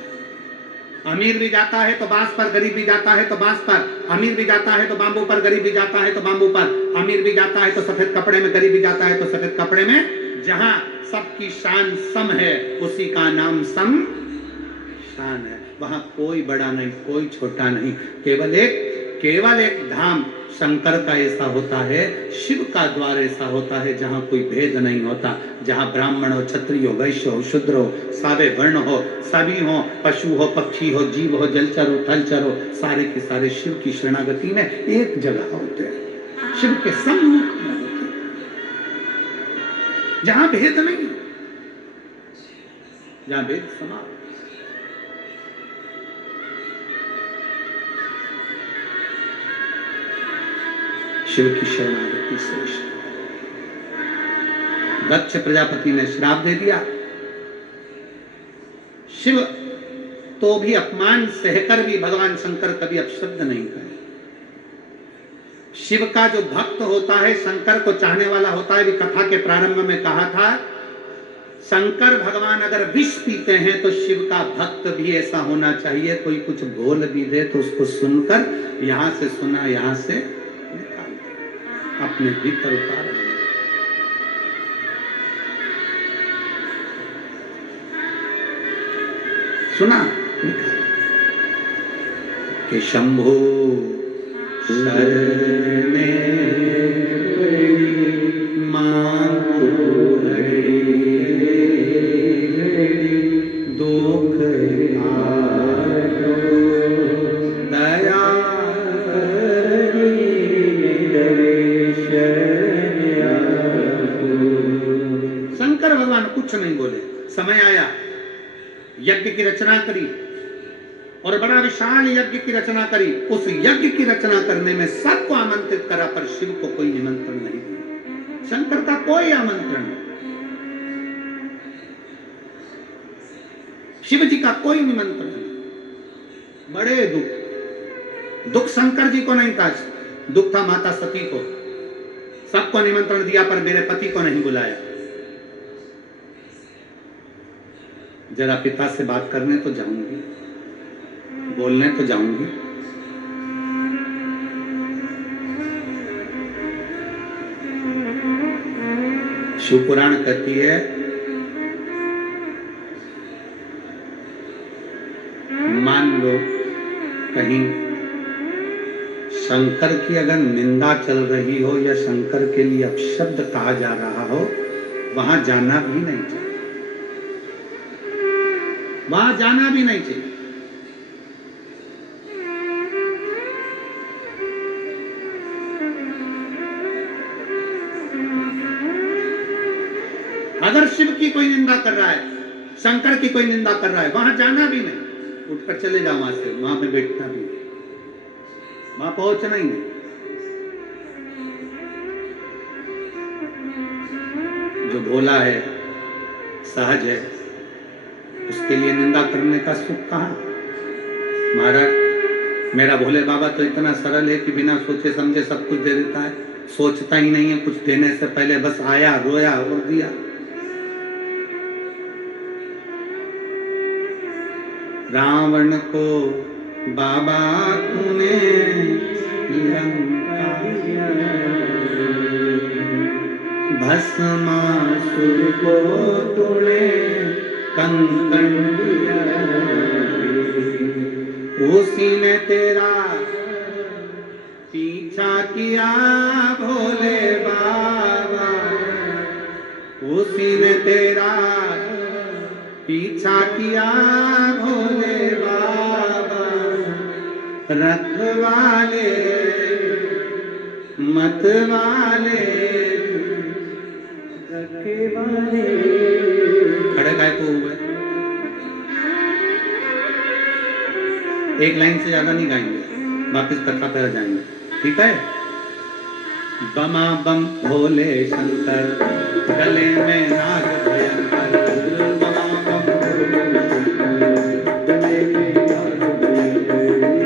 अमीर भी जाता है तो बांस पर, गरीब भी जाता है तो बांस पर, अमीर भी जाता है तो बांबू पर, गरीब भी जाता है तो बांबू पर, अमीर भी जाता है तो सफेद कपड़े में, गरीब भी जाता है तो सफेद कपड़े में। जहां सबकी शान सम है उसी का नाम शमशान है। वहां कोई बड़ा नहीं, कोई छोटा नहीं, केवल एक धाम शंकर का ऐसा होता है, शिव का द्वार ऐसा होता है जहां कोई भेद नहीं होता, जहां ब्राह्मण हो, क्षत्रिय हो, वैश्य हो, शूद्र हो, सारे वर्ण हो, सभी हो, पशु हो, पक्षी हो, जीव हो, जलचर हो, थलचर हो, सारे के सारे शिव की शरणागति में एक जगह होते हैं, शिव के सम्मुख में होते हैं, जहां भेद नहीं, जहां भेद समाप्त। शिव की शरणागति श्रेष्ठ। दक्ष प्रजापति ने श्राप दे दिया, शिव तो भी अपमान सहकर भी भगवान शंकर कभी अपशब्द नहीं कहे। शिव का जो भक्त होता है, शंकर को चाहने वाला होता है, भी कथा के प्रारंभ में कहा था, शंकर भगवान अगर विष पीते हैं तो शिव का भक्त भी ऐसा होना चाहिए, कोई कुछ बोल भी दे तो उसको सुनकर, यहां से सुना यहां से अपने भीतर उतार। सुना कि शंभो शरणे मां दुख दया शंकर भगवान कुछ नहीं बोले। समय आया, यज्ञ की रचना करी और बड़ा विशाल यज्ञ की रचना करी। उस यज्ञ की रचना करने में सबको आमंत्रित करा, पर शिव को कोई निमंत्रण नहीं दिया। शंकर का कोई आमंत्रण नहीं, शिव जी का कोई निमंत्रण नहीं। बड़े दुख। दुख शंकर जी को नहीं था, दुख था माता सती को। सबको निमंत्रण दिया पर मेरे पति को नहीं बुलाया। जरा पिता से बात करने तो जाऊंगी, बोलने तो जाऊंगी। शिव पुराण कहती है, मान लो कहीं शंकर की अगर निंदा चल रही हो या शंकर के लिए अपशब्द कहा जा रहा हो, वहां जाना भी नहीं चाहिए, वहां जाना भी नहीं चाहिए। अगर शिव की कोई निंदा कर रहा है, शंकर की कोई निंदा कर रहा है, वहां जाना भी नहीं, उठकर चले जाओ वहां से, वहां पे बैठना भी नहीं, वहां पहुंचना ही नहीं। जो भोला है, सहज है, उसके लिए निंदा करने का सुख कहां? महाराज मेरा भोले बाबा तो इतना सरल है कि बिना सोचे समझे सब कुछ दे देता है, सोचता ही नहीं है कुछ देने से पहले, बस आया, रोया और दिया। रावण को बाबा तूने लंका, भस्मासुर को तूने कंकण दिया, उसी ने तेरा पीछा किया भोले बाबा, उसी ने तेरा पीछा किया भोले बाबा, रखवाले मतवाले रखवाले। खड़े काय को हुए, एक लाइन से ज्यादा नहीं गाएंगे, वापिस कथा पर जाएंगे, ठीक है। बमा बम भोले शंकर, गले में नाग भयंकर, बमा बम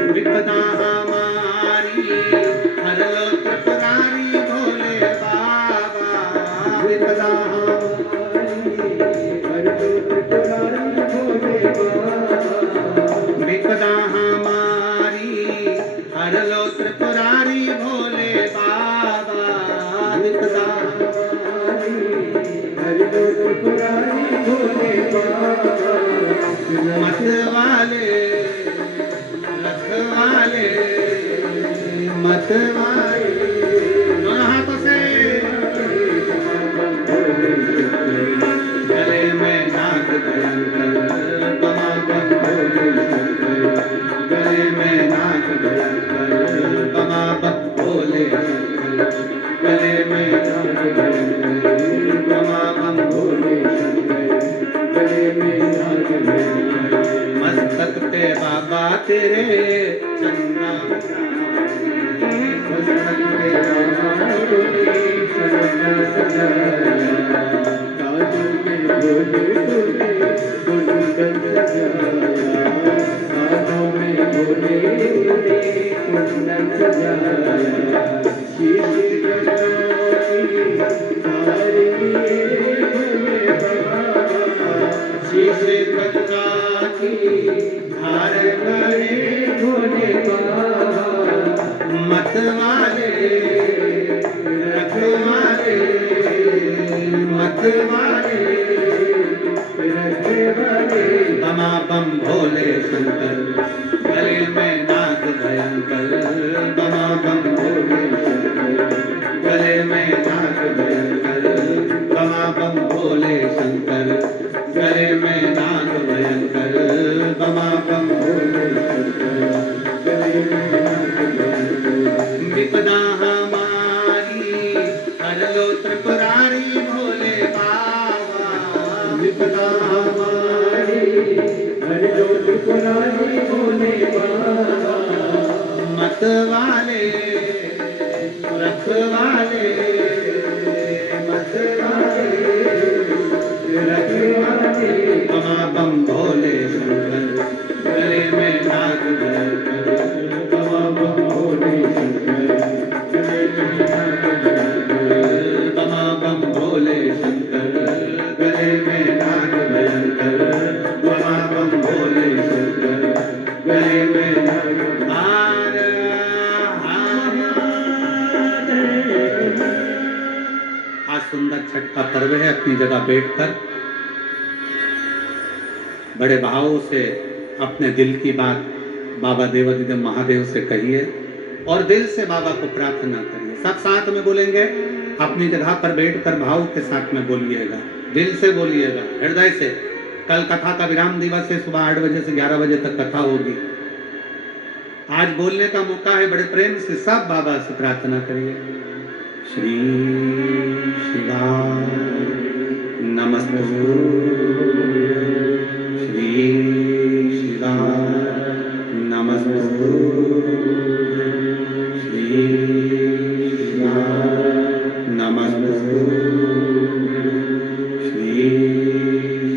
विपदा हमारी हर त्रिपुरारी भोले बाबा, विपदा विपदा हमारी हर लो त्रिपुरारी भोले बाबा, विपदा हर लो त्रिपुरारी भोले बाबा, मतवाले रखवाले मतवाले। दोनों हाथों से गले में नाग भयंकर, बमा बम भोले शंकर, गले में नाग भयंकर, बमा बम भोले शंकर, गले में नाग भयंकर, बमा बम भोले शंकर, गले में नाग भयंकर। मस्तक पे बाबा तेरे चन्ना, मस्तक पे बाबा तेरे चन्ना सजाया, काजों में भोले भोले कुंदन सजाया, काजों में भोले भोले कुंदन सजाया, शीश गंगा की भोले बाबा, शीश गंगा की धार करे भोले बाबा, मतवाले रखवाले मतवाले रखवाले। बमा बम भोले शंकर, गले में नाग भयंकर, बमा बम भोले शंकर, गले में नाग भयंकर, बमा बम भोले शंकर, गले में नाग भयंकर, बमा बम भोले शंकर, गले में नाग भयंकर। विपदा हमारी हर लो त्रिपुरारी भोले बाबा, विपदा हमारी हर लो त्रिपुरारी भोले बाबा, मतवाले रखवाले मतवाले रखवाले। बमा बम भोले शंकर, गले में गले में हार हार। आज सुंदर छठ का पर्व है। अपनी जगह बैठकर बड़े भाव से अपने दिल की बात बाबा देवाधिदेव महादेव से कहिए और दिल से बाबा को प्रार्थना करिए। सब साथ में बोलेंगे। अपनी जगह पर बैठकर भाव के साथ में बोलिएगा, दिल से बोलिएगा, हृदय से। कल कथा का विराम दिवस है। सुबह 8 बजे से 11 बजे तक कथा होगी। आज बोलने का मौका है। बड़े प्रेम से सब बाबा से प्रार्थना करिए। श्री शिवाय नमस्ते। श्री शिवाय नमस्ते। श्री शिवाय नमस्ते। श्री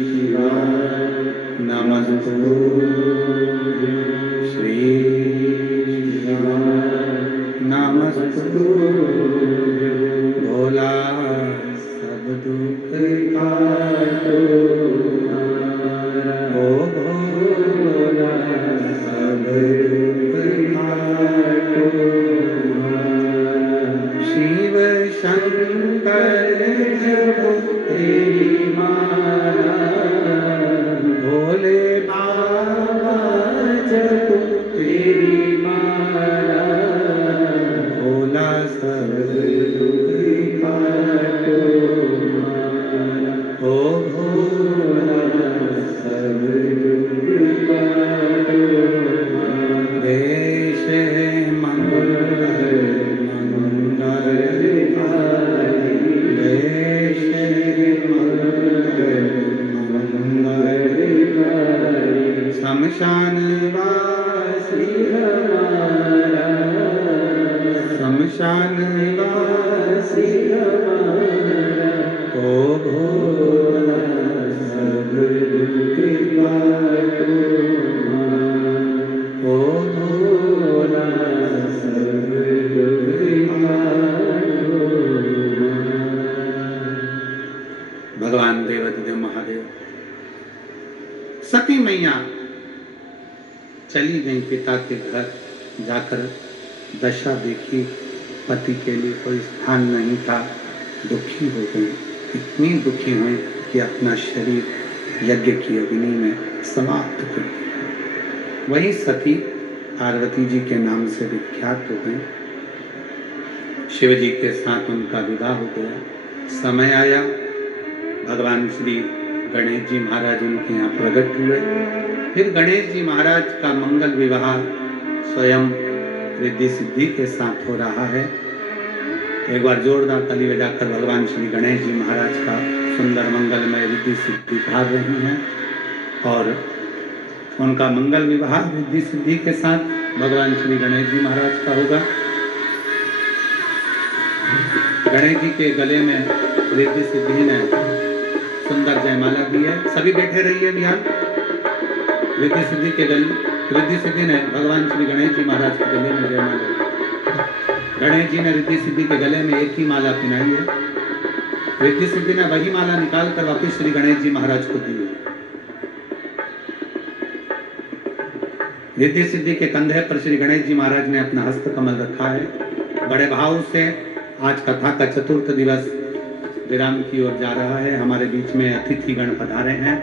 शिवाय नमस्ते। श्री शिवाय नमस्ते। भोला सब दुख काटो, ओ भोला सब दुख काटो। शिव शंकर जपो तेरी माला, भोले बाबा जपो तेरी माला। भोला सब दुख काटो, ओ भोला सब दुख काटो। वेश मंगल मंगलकारी, वेश मंगल मंगलकारी। शमशान वासी हमारा, शमशान वासी हमारा। ओ भोला सब दुख काटो, ओ भोला सब दुख काटो। भगवान देवाधिदेव महादेव। सती मैया चली गई पिता के घर। जाकर दशा देखी, पति के लिए कोई स्थान नहीं था। दुखी हो गई, इतनी दुखी हुई कि अपना शरीर यज्ञ की अग्नि में समाप्त कर दिया। वही सती पार्वती जी के नाम से विख्यात हो गई। शिव जी के साथ उनका विवाह हो गया। समय आया, भगवान श्री गणेश जी महाराज उनके यहाँ प्रकट हुए। फिर गणेश जी महाराज का मंगल विवाह स्वयं रिद्धि सिद्धि के साथ हो रहा है। एक बार जोरदार ताली बजाकर भगवान श्री गणेश जी महाराज का सुंदर मंगलमय रिद्धि सिद्धि भाग रही हैं। और उनका मंगल विवाह रिद्धि सिद्धि के साथ भगवान श्री गणेश जी महाराज का होगा। गणेश जी के गले में रिद्धि सिद्धि ने सुंदर जयमाला दी है। सभी बैठे रहिए भैया। रिद्धि सिद्धि के गले, रिद्धि सिद्धि ने भगवान श्री गणेश जी महाराज के गले में जयमाला। गणेश जी ने रिद्धि सिद्धि के गले में एक ही माला पहनाई है। रिद्धि सिद्धि ने वही माला निकाल कर वापिस श्री गणेश जी महाराज को दी है। रिद्धि सिद्धि के कंधे पर श्री गणेश जी महाराज ने अपना हस्त कमल रखा है। बड़े भाव से आज कथा का चतुर्थ दिवस विराम की ओर जा रहा है। हमारे बीच में अतिथि गण पधारे हैं।